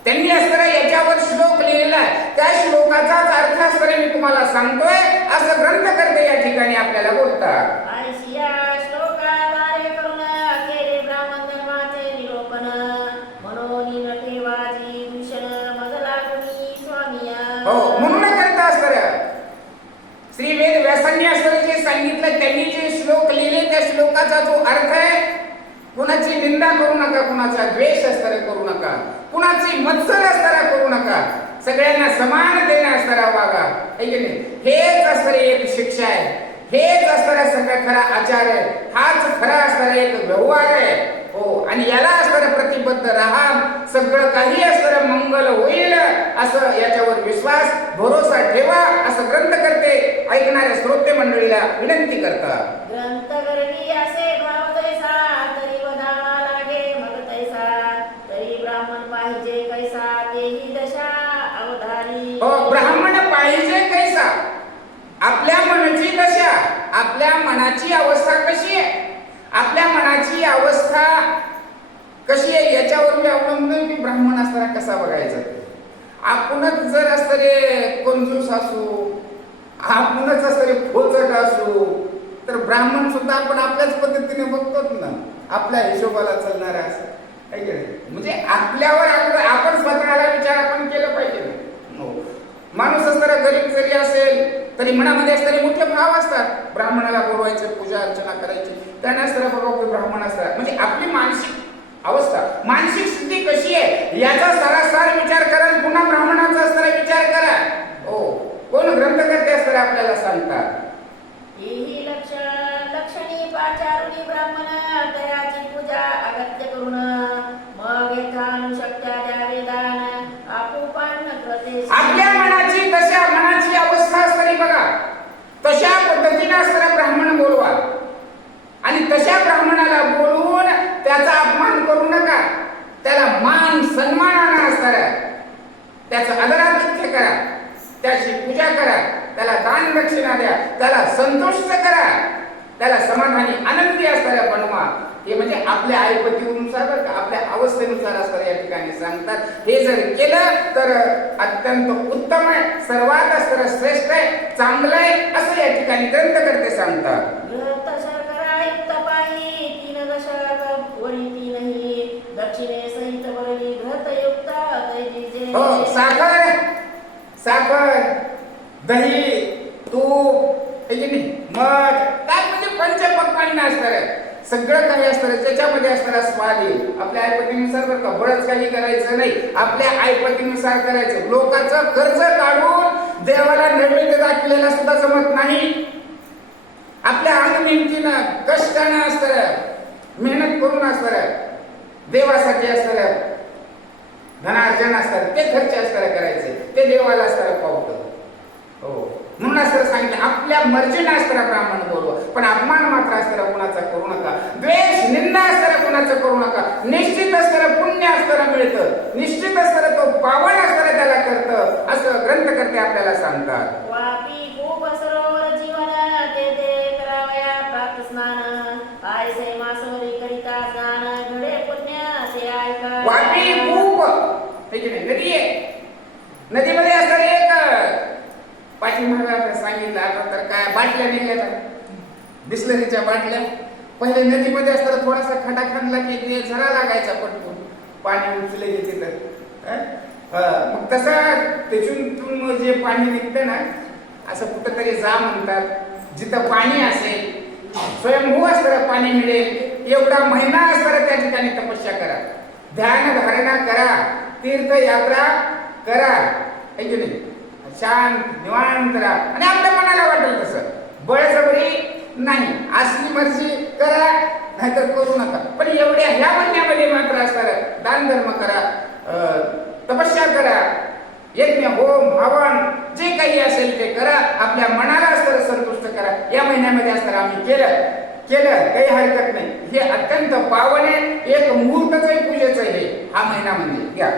त्यांनी असणारा याच्यावर श्लोक लिहिलेला आहे. त्या श्लोकाचाच अर्थ असणारे मी तुम्हाला सांगतोय असं ग्रंथकर्ते या ठिकाणी आपल्याला बोलतात. आयसिया श्लोकाद्वारे करून केले ब्राह्मण धर्माचे निरूपण म्हणून न ठेवाजी भूषण मजला गुणी स्वामी. हो म्हणून करता असणाऱ्या श्री वेद व्यासांनी असणारे जे सांगितलं त्यांनी जे श्लोक लिहिले त्या श्लोकाचा जो अर्थ आहे कुणाची निंदा करू नका, कुणाचा द्वेष असणारा करू नका, कुणाची मत्सर असणारा करू नका, सगळ्यांना समान देणं असणारा वागा. हेच असणारी एक शिक्षा आहे, हेच असणारा सगळा खरा आचार आहे, हाच खरा असणारा एक व्यवहार आहे. हो आणि याला असणारा प्रतिबद्ध राहा, सगळं काही असणारं मंगल होईल असं याच्यावर विश्वास भरोसा ठेवा असं ग्रंथकर्ते ऐकणाऱ्या श्रोते मंडळीला विनंती करतात. ग्रंथगर्भी असे भाव तैसा तरी वदावा लागे मग तैसा तरी ब्राह्मण पाहिजे कैसा तेही दशा अवधारी. ब्राह्मण पाहिजे कैसा, आपल्या मनाची दशा, आपल्या मनाची अवस्था कशी आहे, आपल्या मनाची अवस्था कशी आहे याच्यावर अवलंबून की ब्राह्मण असताना कसा बघायचा. आपणच जर असणारे कंजूस असू, आपणच असणारे खोचट असू तर ब्राह्मण सुद्धा आपण आपल्याच पद्धतीने बघतोच ना, आपल्या हिशोबाला चालणारा असं म्हणजे आपल्यावर आपण स्वतःला विचार आपण केलं पाहिजे ना. माणूस असणारा गरीब जरी असेल तरी मनामध्ये असणारे मोठे भाव असतात. ब्राह्मणाला बोलवायचे, पूजा अर्चना करायची, त्यांना असणारा बघा ब्राह्मण असतात. म्हणजे आपली मानसिक अवस्था, मानसिक स्थिती कशी आहे याचा सारासार विचार करा, पुन्हा ब्राह्मणाचा असणारा विचार करा. हो कोण ग्रंथकर्ते असणारे आपल्याला सांगतात. ही लक्षणी पाचारुणी ब्राह्मण तयाची पूजा अगत्य करून मग येथानुशक्त्या द्यावे दान आपोपान करते. आपल्या मनाची दशा, मनाची अवस्था असणारी बघा तशा पद्धतीने असणारा ब्राह्मण बोलवा आणि तशा ब्राह्मणाला बोलवून त्याचा अपमान करू नका. त्याला मान सन्मानाने असणारा त्याचं आदरातिथ्य करा, त्याची पूजा करा, त्याला दान दक्षिणा द्या, त्याला संतुष्ट करा, त्याला समाधानी आनंदी असणाऱ्या बनवा. हे म्हणजे आपल्या ऐपतीनुसार आपल्या अवस्थेनुसार असणाऱ्या या ठिकाणी सांगतात. हे जर केलं तर अत्यंत उत्तम आहे, सर्वात असणारं श्रेष्ठ आहे, चांगलं आहे असं या ठिकाणी ग्रंथकर्ते सांगतात. दक्षिणे सहित बळी घृतयुक्त हो साखर, साखर, दही, तूप, मध काय म्हणजे पंचपक्वान्न असणार सगळं काही असणार त्याच्यामध्ये असणारा स्वाद येईल. आपल्या ऐपतीनुसार बरं का, बळच काही करायचं नाही, आपल्या ऐपतीनुसार करायचं. लोकांचं कर्ज काढून देवाला नैवेद्य दाखवलेला सुद्धा जमत नाही. आपल्या अंगमेहनतीनं कष्टानं असणार, मेहनत करून असणार, देवासाठी असणार धनार्जन असतात ते खर्च असताना करायचे, ते देवाला असताना पावतं. हो, म्हणून असताना सांगितलं आपल्या मर्जीने असताना ब्राह्मण बोलवा, पण अपमान मात्र असताना कुणाचा करू नका, द्वेष निंदा असताना कुणाचं करू नका. निश्चित असताना पुण्य असताना मिळतं, निश्चित असताना तो पावन असताना त्याला करतं, असं ग्रंथकर्ते आपल्याला सांगतात. वापी खूप सरोवर जीवन ते करावया प्राप्त स्नान, आयसे मासवरी करिता स्नान, घडे पुण्य ते ऐका. वापी खूप हे की नाही, नदी आहे, नदीमध्ये असं एक पाठीमागे सांगितलं आता तर काय बाटल्या निघल्या, बिस्लरीच्या बाटल्या. पहिले नदीमध्ये असताना थोडासा खडा खांदला की ते झरा लागायचा पटकून, पाणी उचले घेते तर मग तसं त्याच्यातून जे पाणी निघतं ना, असं कुठंतरी जा म्हणतात, जिथं पाणी असेल, स्वयंभू असताना पाणी मिळेल, एवढा महिना असताना त्या ठिकाणी तपस्या करा, ध्यान धारणा करा, तीर्थयात्रा करा, है की नाही, शांत निवांत राहा, आणि आपल्या मनाला वाटेल तसं, बळजबरी नाही, असली मर्जी करा नाहीतर करू नका. पण एवढ्या ह्या महिन्यामध्ये मात्र असतात दान धर्म करा, तपस्या करा, यज्ञ होम हवन जे काही असेल ते करा, आपल्या मनाला असताना संतुष्ट करा. या महिन्यामध्ये असताना आम्ही केलं काही हरकत नाही. हे अत्यंत पावन आहे, एक मुहूर्तच आहे पूजेचं हे हा महिना म्हणजे घ्या.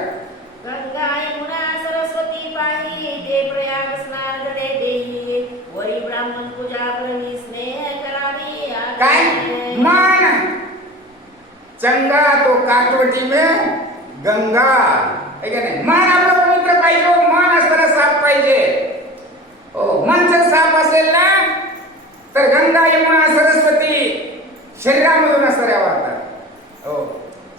गंगा यमुना सरस्वती पाही, ते प्रयाग स्नान घडे देई, वरी ब्राह्मण पूजा प्रवी स्नेह करावी. काय मन चंगा तो काटवटी में गंगा, है का नाही, मन आपलं पवित्र पाहिजे, मन असताना साफ पाहिजे. हो, मन जर साफ असेल ना तर गंगा यमुना सरस्वती शरीरामधून असणाऱ्या वाहतात. हो,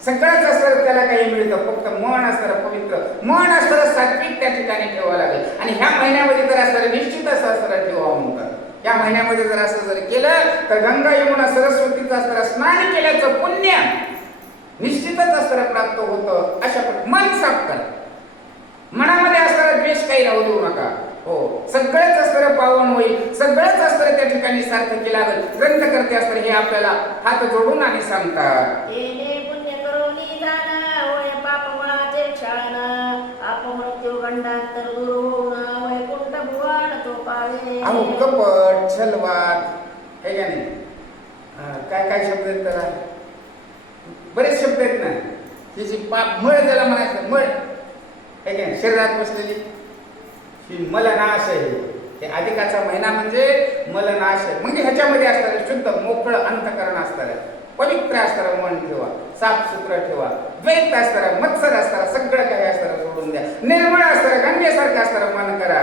सगळंच असतं त्याला काही मिळतं, फक्त मन असतं पवित्र, मन असतं सात्विक त्या ठिकाणी ठेवावं लागेल. आणि ह्या महिन्यामध्ये जर असतं निश्चित असं ठेवावं म्हणतात. या महिन्यामध्ये जर असं जर केलं तर गंगा यमुना सरस्वतीचं असताना स्नान केल्याचं पुण्य निश्चितच असताना प्राप्त होतं. अशा मन साफ करा, मनामध्ये असणारा द्वेष काही राहू देऊ नका. हो, सगळंच असतं पावन होईल, सगळंच असतं त्या ठिकाणी सार्थकी लागेल. ग्रंथ करते असतं हे आपल्याला हात जोडून आणि सांगतात. पुण्य करोनी दान, होय पाप मनाचे क्षाळन, अपमृत्यू गंडांतर दूर होऊन, वैकुंठ भुवन तो पावे. अहो कपट छलवाद हे का नाही, काय काय शब्द आहेत त्याला, बरेच शब्द आहेत ना. ही जी पाप मळ त्याला म्हणायचं, मळ हे का नाही, शरीरात बसलेली ही मलनाश आहे. हे अधिकाचा महिना म्हणजे मलनाश आहे. म्हणजे ह्याच्यामध्ये असतात शुद्ध मोकळं अंतकरण असतात, पवित्र असताना मन ठेवा, साफसुथरं ठेवा, द्वैत असताना, मत्सर असताना, सगळं काही असताना सोडून द्या, निर्मळ असताना, गंगेसारखं असताना मन करा,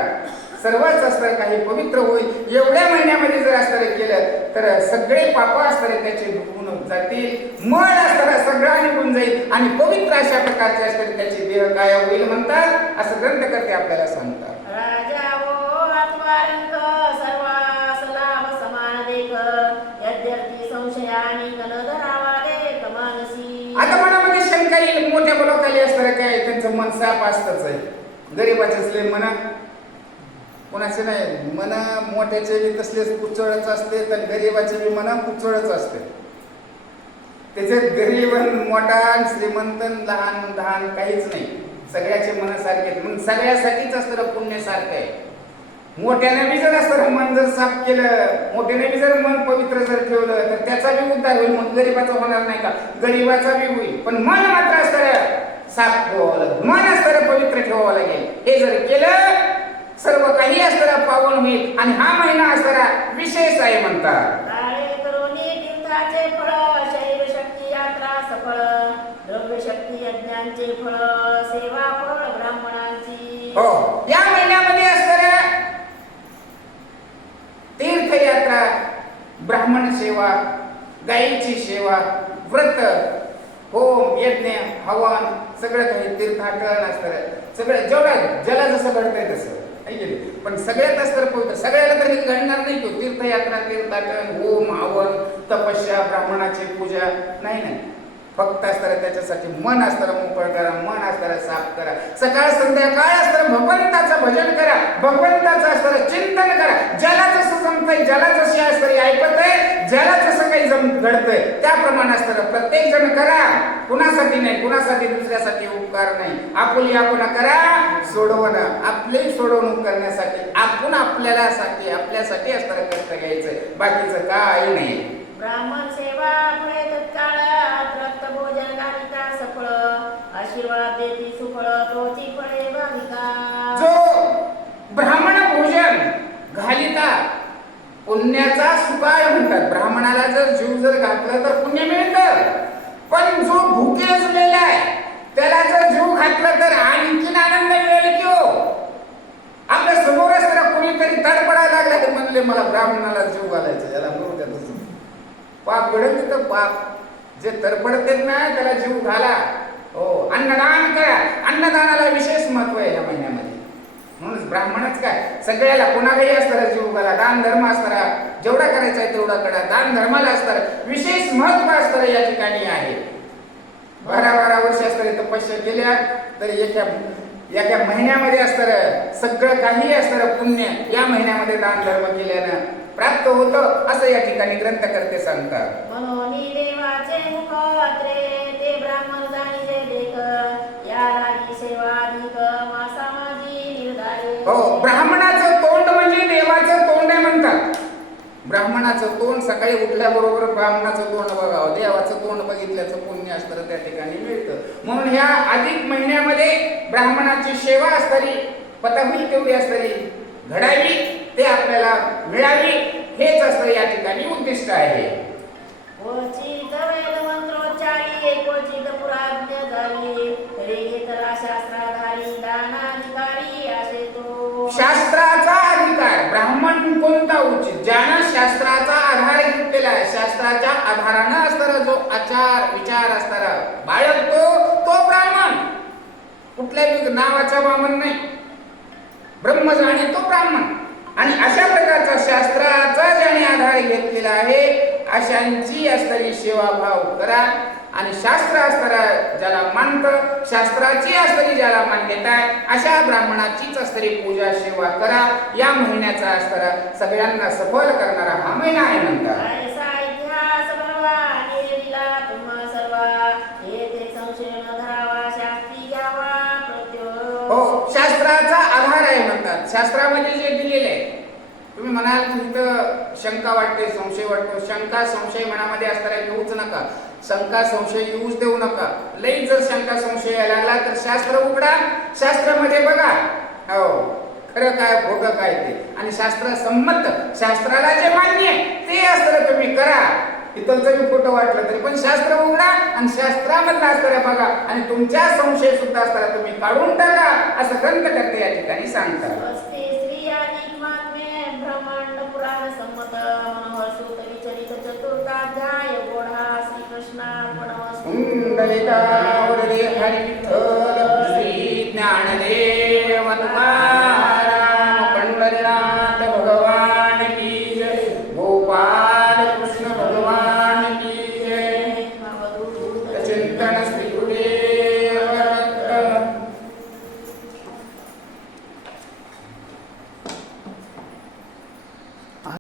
सर्वच असताना काही पवित्र होईल. एवढ्या महिन्यामध्ये जर असताना केलं तर सगळे पाप असताना त्याचे धुवून जातील, मळ असताना सगळा निघून जाईल, आणि पवित्र अशा प्रकारचे असताना त्याची देह काय होईल म्हणतात, असं ग्रंथकर्ते आपल्याला सांगतात. राजा वो आत्मारंग सर्वास लाभ समान देख, यद्यर्थी संशयानी गण धरावा देख मानसी. आता मनामध्ये शंका येईल, मोठ्या लोकांनी असताना काय त्यांचं मन साफ असतच आहे, गरीबाचेच लय मना, कोणाचे नाही मन, मोठ्याचे बी तसलेच कुचळच असते तर गरीबाचे बी मना कुचळच असते. त्याच्यात गरीब मोठा श्रीमंत लहान लहान काहीच नाही, सगळ्याचे मन सारखे, म्हणून सगळ्यासाठीच असतं पुण्य सारखं आहे. मोठ्याने बी जर असतं मन जर साफ केलं, मोठ्याने बी जर मन पवित्र जर ठेवलं तर त्याचा बी उद्धार होईल. मग गरीबाचा होणार नाही का, गरीबाचा बी होईल, पण मन मात्र असतं साफ ठेवावं लागेल, मन असतं पवित्र ठेवावं लागेल. हे जर केलं सर्व काही असतं पावन होईल. आणि हा महिना असताना विशेष आहे म्हणतात. तीर्थाचे फळ, शरीर शक्ती यात्रा सफळ, द्रव्य शक्ती यज्ञांचे फळ, सेवा फळ ब्राह्मणांची. हो, या महिन्यामध्ये असणाऱ्या तीर्थयात्रा, ब्राह्मण सेवा, गायीची सेवा, व्रत, होम यज्ञ हवन, सगळं काही तीर्थाटन असतं. सगळं जेवढं ज्याला जसं घडतंय तसं, पण सगळ्यात असतं पवित्र. सगळ्याला तर घडणार नाही तो तीर्थयात्रा, तीर्थाटन, होम हवन, तपस्या, ब्राह्मणाची पूजा नाही. फक्त असतं त्याच्यासाठी मन असतं मोकळं करा, मन असतं साफ करा, सकाळ संध्याकाळ असतं भगवंताचं भजन करा, भगवंताचं असतं चिंतन करा. ज्याला जसं जमतंय, ज्याला जशी असतं ऐकत आहे, ज्याला जसं काही घडतंय त्याप्रमाणे असतं. प्रत्येक जण करा, कुणासाठी नाही, कुणासाठी दुसऱ्यासाठी उपकार नाही. आपुली आपण करा सोडवणं, आपली सोडवणूक करण्यासाठी आपण आपल्यासाठी असतं कष्ट घ्यायचं, बाकीचं काही नाही. ब्राह्मण सेवा फळे तत्काळ रक्त भोजन घालिता सफळ आशीर्वाद देती सुफळ तोची फळे भाविका. जो ब्राह्मण भोजन घालिता पुण्याचा सुकाळ म्हणतात. ब्राह्मणाला जर जीव घातलं तर पुण्य मिळतं, पण जो भुके असलेला आहे त्याला जर जीव घातलं तर आणखीन आनंद मिळेल की हो. आपल्या समोरच जर कोणीतरी तडपडायला लागला ते म्हणले मला ब्राह्मणाला जीव घालायचं, याला बरोबर पाप घडत तिथं पाप. जे तडपडतेत ना त्याला जीव घाला. हो, अन्नदान करा. अन्नदानाला विशेष महत्व आहे या महिन्यामध्ये. म्हणून ब्राह्मणच काय सगळ्याला कोणालाही असताना जीव घाला. दान धर्म असताना जेवढा करायचा आहे तेवढा करा. दान धर्माला असताना विशेष महत्व असताना या ठिकाणी आहे. 12 वर्ष असताना तपस्या केल्या तर एका महिन्यामध्ये असताना सगळं काही असताना पुण्य या महिन्यामध्ये दान धर्म केल्यानं प्राप्त होतं असं या ठिकाणी ग्रंथकर्ते सांगतात. म्हणून देवाचे मुखत्रे ते ब्राह्मण जाणीचे देख या लागी सेवा अधिक मासा माझी निर्धारे. हो, ब्राह्मणाचं तोंड म्हणजे देवाचं तोंड आहे म्हणतात. ब्राह्मणाचं तोंड सकाळी उठल्याबरोबर ब्राह्मणाचं तोंड बघावं, देवाचं तोंड बघितल्याचं पुण्य असतं त्या ठिकाणी मिळतं. म्हणून ह्या अधिक महिन्यामध्ये ब्राह्मणाची सेवा असताना पताहुई तेवढी असताना घडावी, ते आपल्याला मिळावी, हेच असतं या ठिकाणी उद्दिष्ट आहे. क्वचित वेद मंत्रोच्चारी क्वचित पुराज्ञ झाली तरी इतरा शास्त्राधारी दानाधिकारी असे तो. शास्त्राचा अधिकार ब्राह्मण कोणता उचित? ज्यानं शास्त्राचा आधार घेतलेला आहे, शास्त्राच्या आधारानं असणारा जो आचार विचार असणारा बाळगतो तो ब्राह्मण. कुठल्याही नावाचा ब्राह्मण नाही, ब्रह्म जाणे तो ब्राह्मण. आणि अशा प्रकारचा शास्त्राचा ज्याने आधार घेतलेला आहे अशांची असणारी सेवाभाव करा. आणि शास्त्र असणारा ज्याला मानतं, शास्त्राची असणारी ज्याला मान्यता आहे अशा ब्राह्मणाचीच असणारी पूजा सेवा करा. या महिन्याचा असणारा सगळ्यांना सफल करणारा हा महिना आहे म्हणतात. ऐसा इतिहास बनवा केलेला तुम्हा सर्वा येथे संशय न धरावा शास्त्री घ्यावा प्रत्यो. हो, शास्त्राचा आधार आहे म्हणतात. शास्त्रामध्ये जे दिलेले आहे, तुम्ही म्हणाल की इथं शंका वाटते, संशय वाटतो. शंका संशय मनामध्ये असताना येऊच नका. शंका संशय येऊच देऊ नका. लई जर शंका संशय यायला लागला तर शास्त्र उघडा, शास्त्रामध्ये बघा हो खरं काय खोटं काय ते, आणि शास्त्र संमत शास्त्राला जे मान्य ते असतं तुम्ही करा. इतर जरी खोटं वाटलं तरी पण शास्त्र उघडा आणि शास्त्रामधलं असताना बघा, आणि तुमच्या संशय सुद्धा असताना तुम्ही काढून टाका असं ग्रंथकर्ते या ठिकाणी सांगतात. स्त्री अधिक महात्म्य ब्रह्मांड पुराण संमत मनोहर सूतरी चरित चतुर्थाध्याय गोढा श्रीकृष्णार्पणमस्तु. कुंडलिका वरदे हरी विठ्ठल